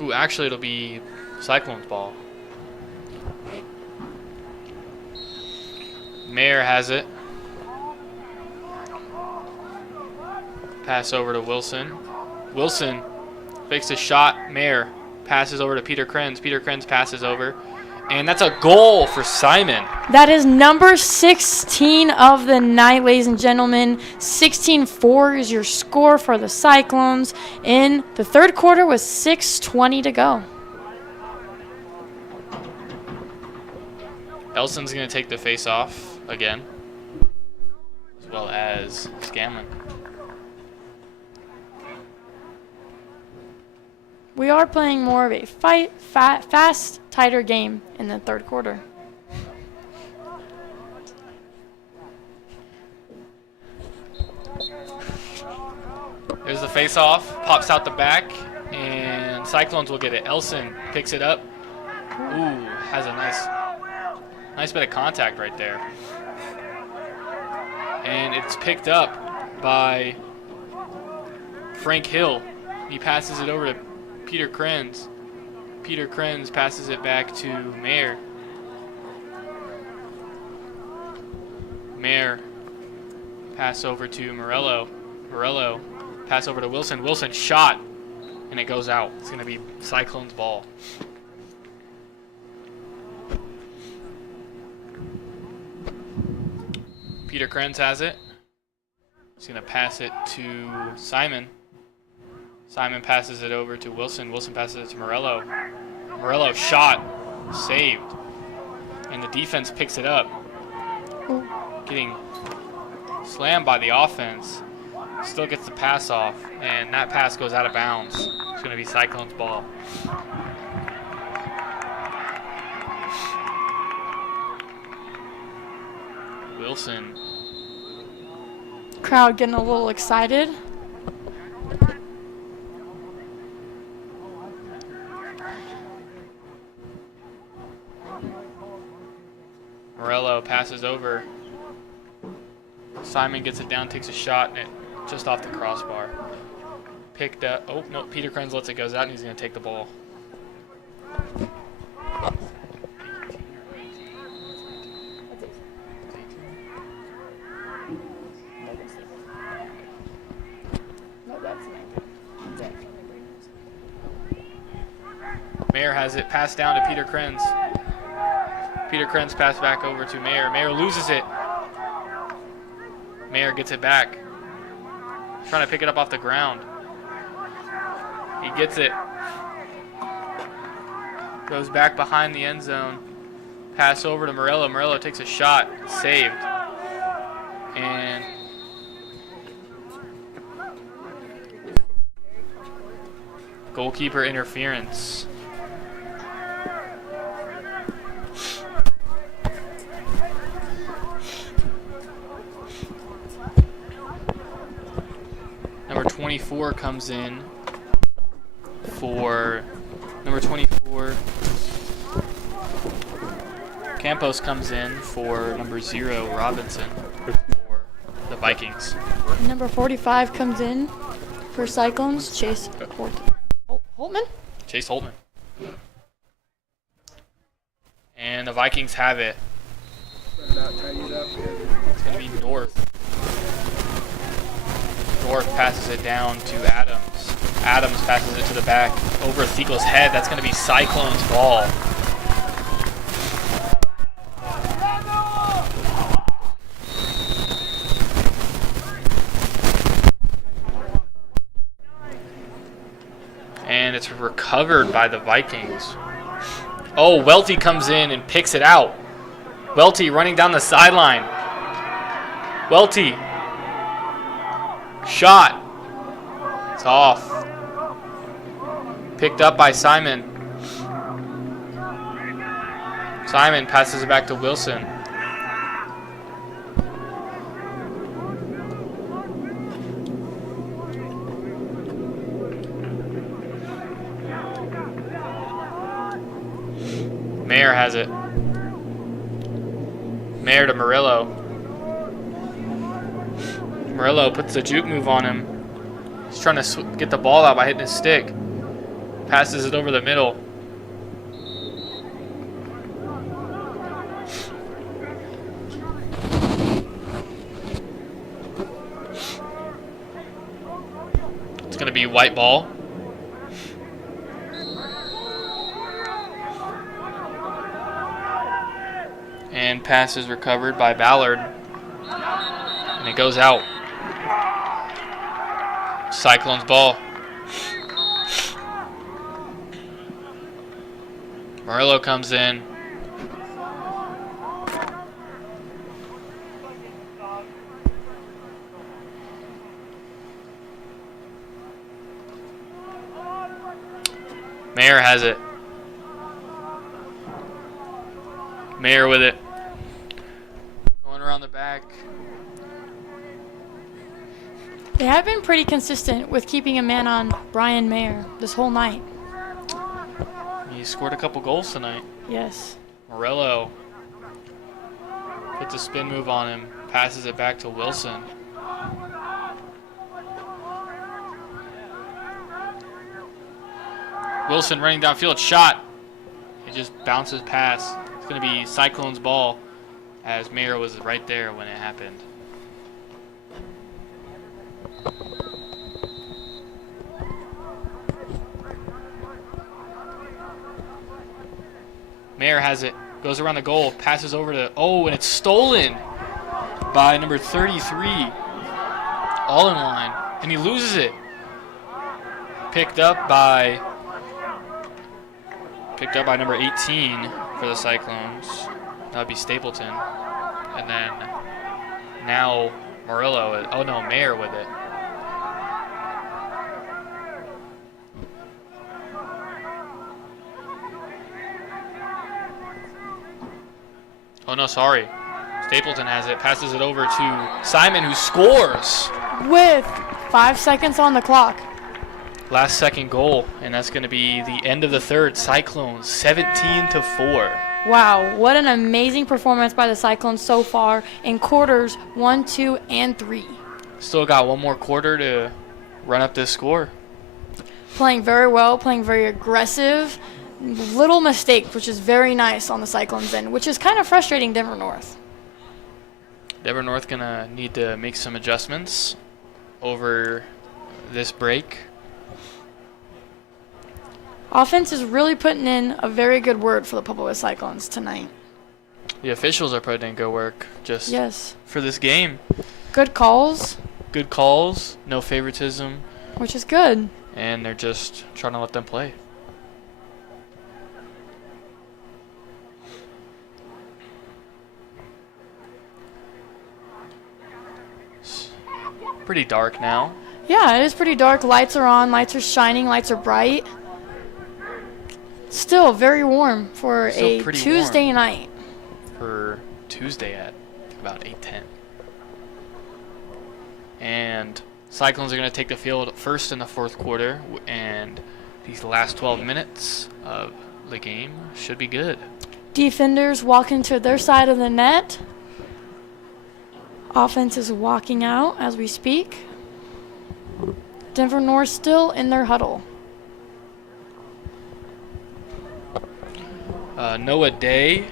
Ooh, actually it'll be Cyclones ball. Mayer has it. Pass over to Wilson. Wilson fakes a shot. Mayer passes over to Peter Krenz. Peter Krenz passes over. And that's a goal for Simon. That is number 16 of the night, ladies and gentlemen. 16-4 is your score for the Cyclones in the third quarter with 6:20 to go. Elson's going to take the face-off again, as well as Scanlon. We are playing more of a fast, tighter game in the third quarter. There's the face-off, pops out the back, and Cyclones will get it. Elson picks it up. Ooh, has a nice bit of contact right there. And it's picked up by Frank Hill. He passes it over to Peter Krenz. Peter Krenz passes it back to Mayer. Mayer pass over to Morello. Morello pass over to Wilson. Wilson shot, and it goes out. It's going to be Cyclones ball. Peter Krenz has it. He's going to pass it to Simon. Simon passes it over to Wilson. Wilson passes it to Morello. Morello shot, saved. And the defense picks it up. Getting slammed by the offense. Still gets the pass off, and that pass goes out of bounds. It's going to be Cyclones ball. Wilson. Crowd getting a little excited. Morello passes over. Simon gets it down, takes a shot, and it just off the crossbar. Picked up. Oh, no, Peter Krenz lets it go out, and he's going to take the ball. Mayer has it, passed down to Peter Krenz. Peter Krenz passed back over to Mayer. Mayer loses it. Mayer gets it back. Trying to pick it up off the ground. He gets it. Goes back behind the end zone. Pass over to Morello. Morello takes a shot. Saved. And goalkeeper interference. Number 24 comes in for number 24. Campos comes in for number 0, Robinson, for the Vikings. Number 45 comes in for Cyclones, Chase Holtman. Chase Holtman. And the Vikings have it. It's going to be North. North passes it down to Adams. Adams passes it to the back over Thiegel's head. That's going to be Cyclones' ball. And it's recovered by the Vikings. Oh, Welty comes in and picks it out. Welty running down the sideline. Welty. Shot. It's off. Picked up by Simon. Simon passes it back to Wilson. Mayer has it. Mayer to Murillo. Murillo puts the juke move on him. He's trying to get the ball out by hitting his stick. Passes it over the middle. It's going to be white ball. And pass is recovered by Ballard. And it goes out. Cyclones ball. Murillo comes in. Mayer has it. Mayer with it. Going around the back. They have been pretty consistent with keeping a man on Brian Mayer this whole night. He scored a couple goals tonight. Yes. Murillo puts a spin move on him, passes it back to Wilson. Wilson running downfield, shot. It just bounces past. It's going to be Cyclones' ball, as Mayer was right there when it happened. Mayer has it, goes around the goal, passes over to, oh, and it's stolen by number 33, all in line, and he loses it. Picked up by number 18 for the Cyclones. That would be Stapleton. And then now Murillo, oh no, Mayer with it. Oh no, sorry. Stapleton has it, passes it over to Simon, who scores With 5 seconds on the clock. last second goal, and that's going to be the end of the third. Cyclones 17-4. Wow, what an amazing performance by the Cyclones so far in quarters 1, 2, and 3. Still got one more quarter to run up this score. Playing very well, playing very aggressive. Little mistakes, which is very nice on the Cyclones end, which is kind of frustrating Denver North. Denver North going to need to make some adjustments over this break. Offense is really putting in a very good word for the PWHS Cyclones tonight. The officials are putting in good work just Yes. for this game. Good calls, Good calls, no favoritism, which is good. and they're just trying to let them play. It's pretty dark now. Yeah, it is pretty dark. Lights are on, lights are shining, lights are bright. Still very warm for Still a pretty Tuesday warm. night. For Tuesday at about 8:10. And Cyclones are going to take the field first in the fourth quarter, and These last 12 minutes of the game should be good. Defenders walking to their side of the net. Offense is walking out as we speak. Denver North still in their huddle. Noah Day,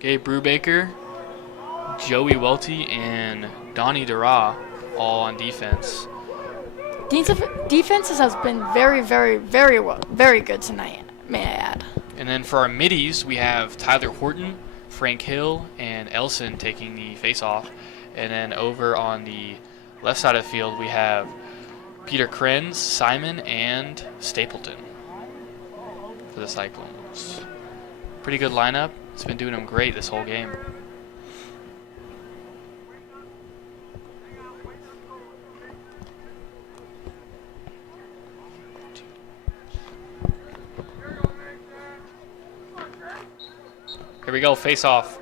Gabe Brubaker, Joey Welty, and Donnie Dura all on defense. Defenses has been very, very, very good tonight, may I add. And then for our middies, we have Tyler Horton, Frank Hill, and Elson taking the face-off. And then over on the left side of the field, we have Peter Krenz, Simon, and Stapleton for the Cyclones. Pretty good lineup. It's been doing them great this whole game. Here we go, face off.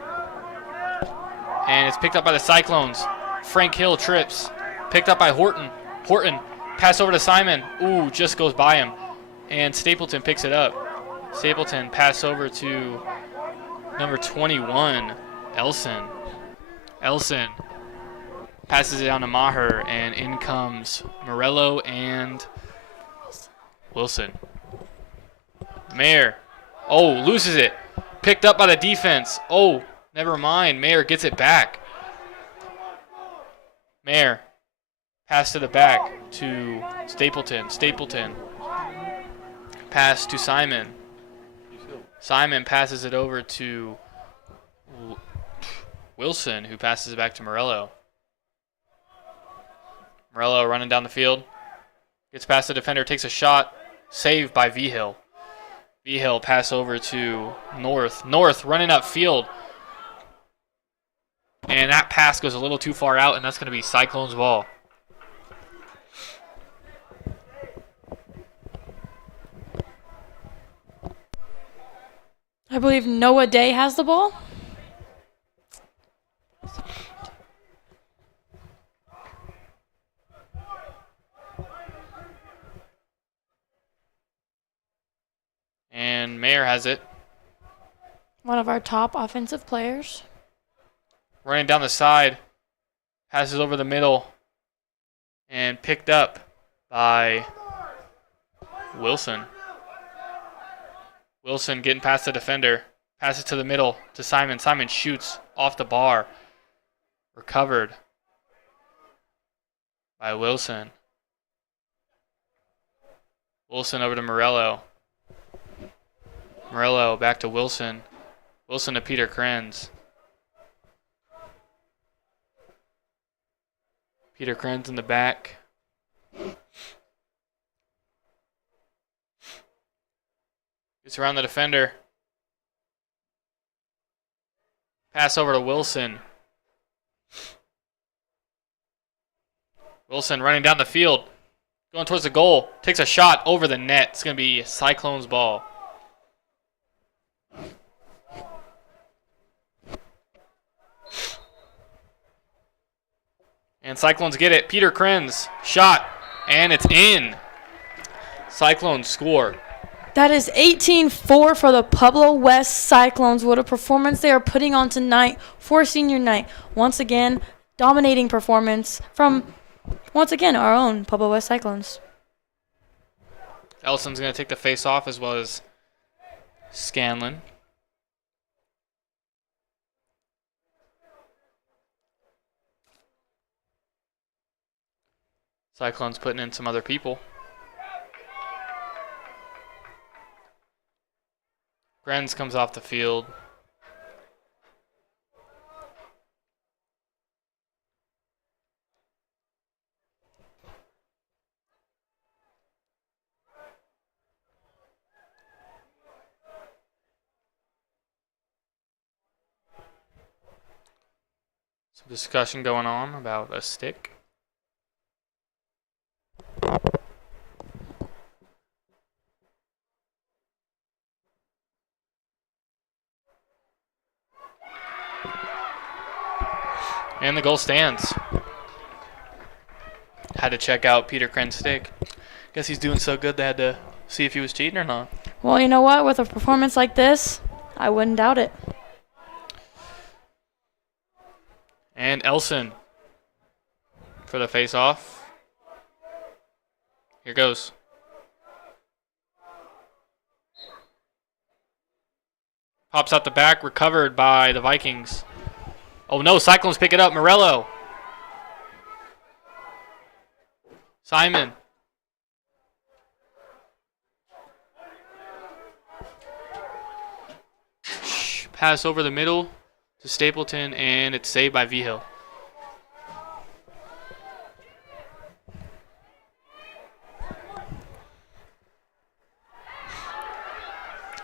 And it's picked up by the Cyclones. Frank Hill trips. Picked up by Horton. Horton, pass over to Simon. Ooh, just goes by him. And Stapleton picks it up. Stapleton pass over to number 21, Elson. Elson passes it down to Maher, and in comes Morello and Wilson. Mayer, oh, loses it. Picked up by the defense. Oh, never mind. Mayer gets it back. Mayer, pass to the back to Stapleton. Stapleton, pass to Simon. Simon passes it over to Wilson, who passes it back to Morello. Morello running down the field. Gets past the defender, takes a shot. Saved by Vigil. Vigil pass over to North. North running up field. And that pass goes a little too far out, and that's going to be Cyclones' ball. I believe Noah Day has the ball. And Mayer has it. One of our top offensive players. Running down the side. Passes over the middle. And picked up by Wilson. Wilson getting past the defender. Passes to the middle to Simon. Simon shoots off the bar. Recovered by Wilson. Wilson over to Morello. Morello back to Wilson. Wilson to Peter Krenz. Peter Krenz in the back. Gets around the defender. Pass over to Wilson. Wilson running down the field. Going towards the goal. Takes a shot over the net. It's going to be Cyclones' ball. And Cyclones get it. Peter Krenz, shot, and it's in. Cyclones score. That is 18-4 for the Pueblo West Cyclones. What a performance they are putting on tonight for senior night. Once again, dominating performance from, once again, our own Pueblo West Cyclones. Elson's going to take the face off as well as Scanlon. Cyclones putting in some other people. Krenz comes off the field. Some discussion going on about a stick. And the goal stands. Had to check out Peter Kren's stick. Guess he's doing so good they had to see if he was cheating or not. Well, you know what? With a performance like this, I wouldn't doubt it. And Elson for the face-off. Here goes. Pops out the back, recovered by the Vikings. Oh no, Cyclones pick it up. Morello. Simon. Pass over the middle to Stapleton, and it's saved by V-Hill.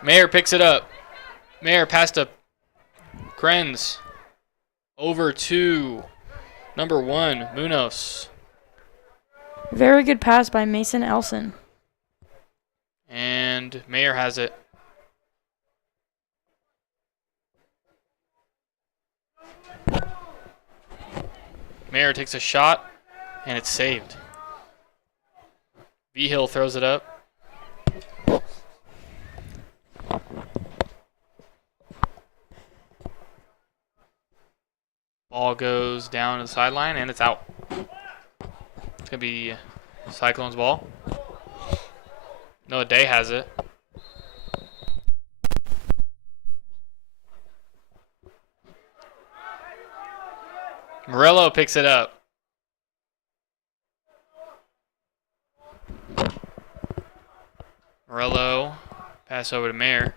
Mayer picks it up. Mayer passed to Krenz. Over to number 1, Munoz. Very good pass by Mason Elson. And Mayer has it. Mayer takes a shot, and it's saved. V-Hill throws it up. Ball goes down to the sideline, and it's out. It's going to be Cyclones ball. Noah Day has it. Morello picks it up. Morello, pass over to Mayer.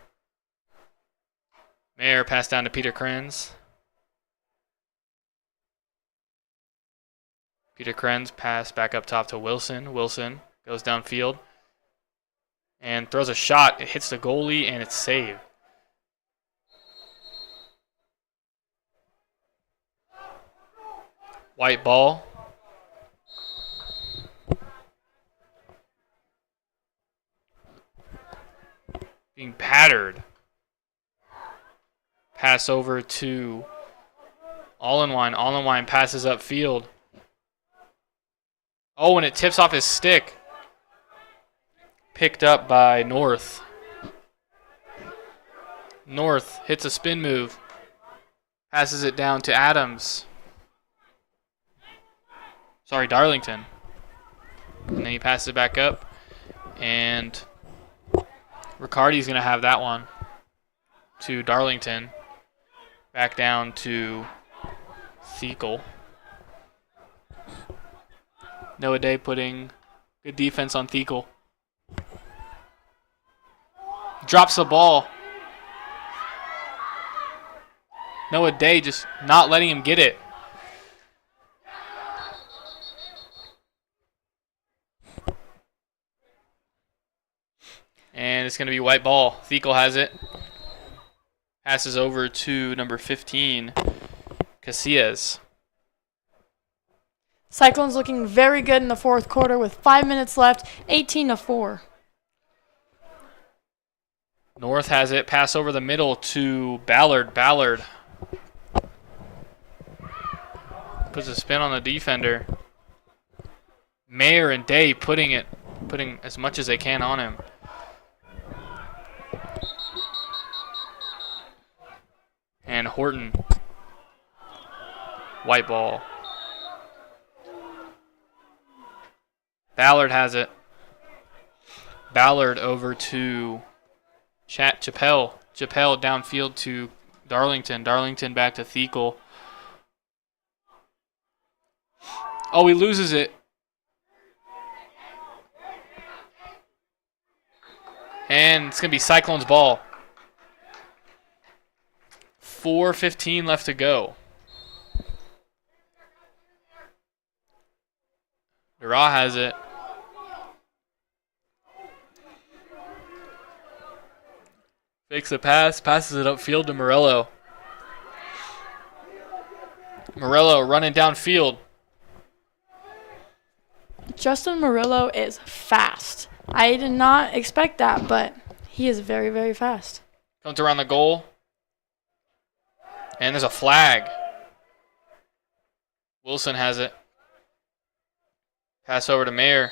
Mayer pass down to Peter Krenz. Peter Krenz pass back up top to Wilson. Wilson goes downfield and throws a shot. It hits the goalie and it's saved. White ball. Being pattered. Pass over to Allenwine. Allenwine passes upfield. Oh, and it tips off his stick. Picked up by North. North hits a spin move. Passes it down to Adams. Sorry, Darlington. And then he passes it back up. And Riccardi's going to have that one to Darlington. Back down to Thiekel. Noah Day putting good defense on Thiekel. Drops the ball. Noah Day just not letting him get it. And it's going to be white ball. Thiekel has it. Passes over to number 15, Casillas. Cyclones looking very good in the fourth quarter with 5 minutes left, 18-4. North has it. Pass over the middle to Ballard. Ballard puts a spin on the defender. Mayer and Day putting as much as they can on him. And Horton. White ball. Ballard has it. Ballard over to Chappelle. Chappelle downfield to Darlington. Darlington back to Thiekel. Oh, he loses it. And it's going to be Cyclones ball. 4:15 left to go. Dura has it. Fakes the pass, passes it upfield to Morello. Morello running downfield. Justin Murillo is fast. I did not expect that, but he is very, very fast. Comes around the goal. And there's a flag. Wilson has it. Pass over to Mayer.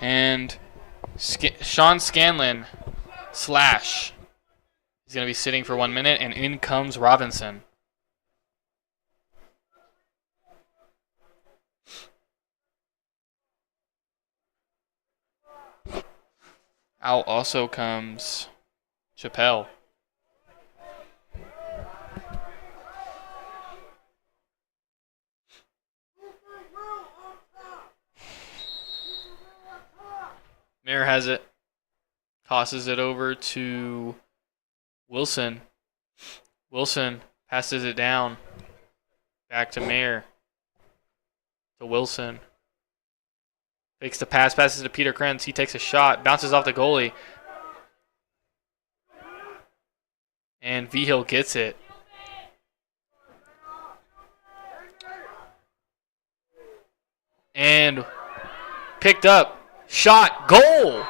And Sean Scanlon, slash. He's going to be sitting for 1 minute, and in comes Robinson. Out also comes Chappelle. Mayer has it. Tosses it over to Wilson. Wilson passes it down. Back to Mayer. To Wilson. Fakes the pass, passes to Peter Krenz. He takes a shot, bounces off the goalie. And Vigil gets it. And picked up. Shot. Goal!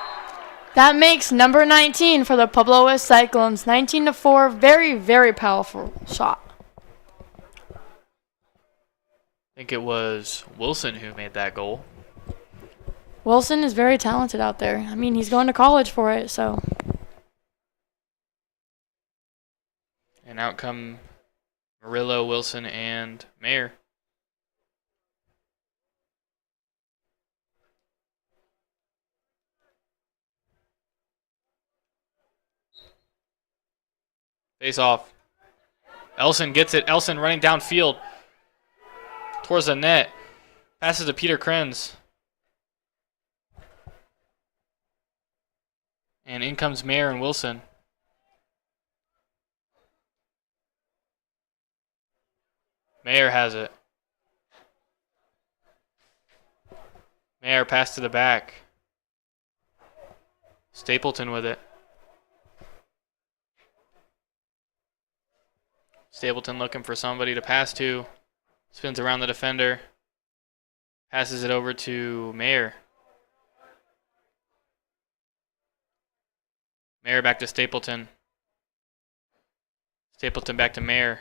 That makes number 19 for the PWHS Cyclones. 19-4. Very, very powerful shot. I think it was Wilson who made that goal. Wilson is very talented out there. I mean, he's going to college for it, so. And out come Murillo, Wilson, and Mayer. Face off. Elson gets it. Elson running downfield towards the net. Passes to Peter Krenz. And in comes Mayer and Wilson. Mayer has it. Mayer pass to the back. Stapleton with it. Stapleton looking for somebody to pass to. Spins around the defender. Passes it over to Mayer. Mayer back to Stapleton. Stapleton back to Mayer.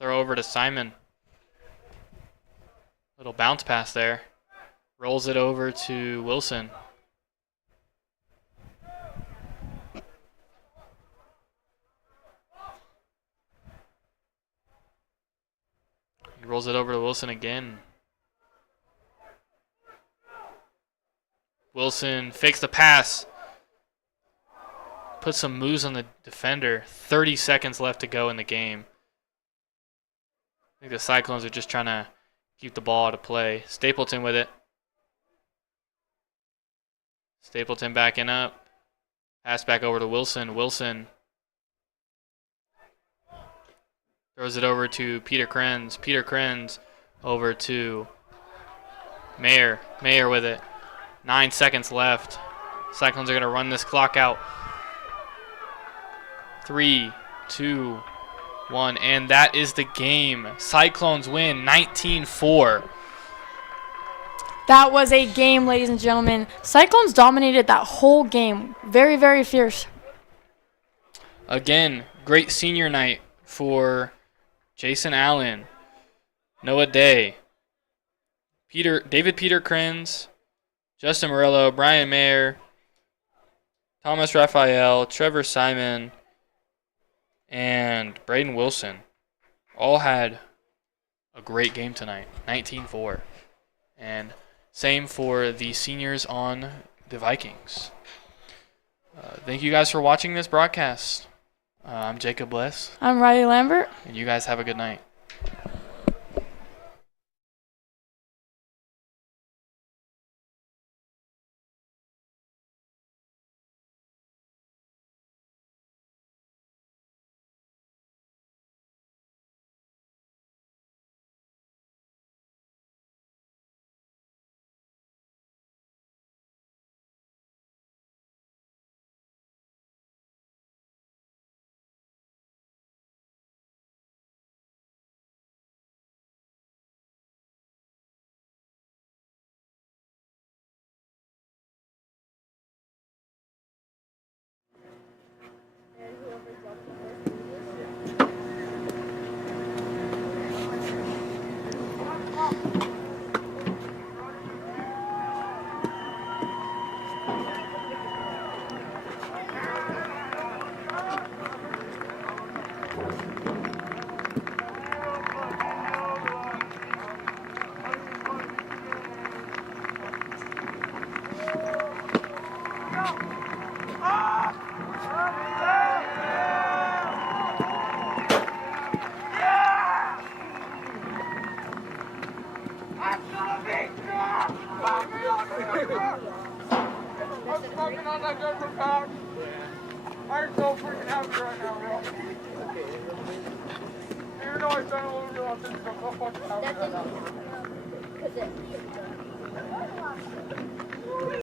Throw over to Simon. Little bounce pass there. Rolls it over to Wilson. He rolls it over to Wilson again. Wilson fakes the pass. Puts some moves on the defender. 30 seconds left to go in the game. I think the Cyclones are just trying to keep the ball out of play. Stapleton with it. Stapleton backing up. Pass back over to Wilson. Wilson throws it over to Peter Krenz. Peter Krenz over to Mayer. Mayer with it. 9 seconds left. Cyclones are going to run this clock out. 3, 2, 1, and that is the game. Cyclones win 19-4. That was a game, ladies and gentlemen. Cyclones dominated that whole game. Very, very fierce. Again, great senior night for Jason Allen, Noah Day, David Peter Krenz, Justin Murillo, Brian Mayer, Thomas Raphael, Trevor Simon, and Braden Wilson all had a great game tonight, 19-4. And same for the seniors on the Vikings. Thank you guys for watching this broadcast. I'm Jacob Bless. I'm Riley Lambert. And you guys have a good night. I'm fucking on that Denver pack. I'm so freaking happy right now, bro. Even though I've done a little bit of this, I'm so fucking happy right now.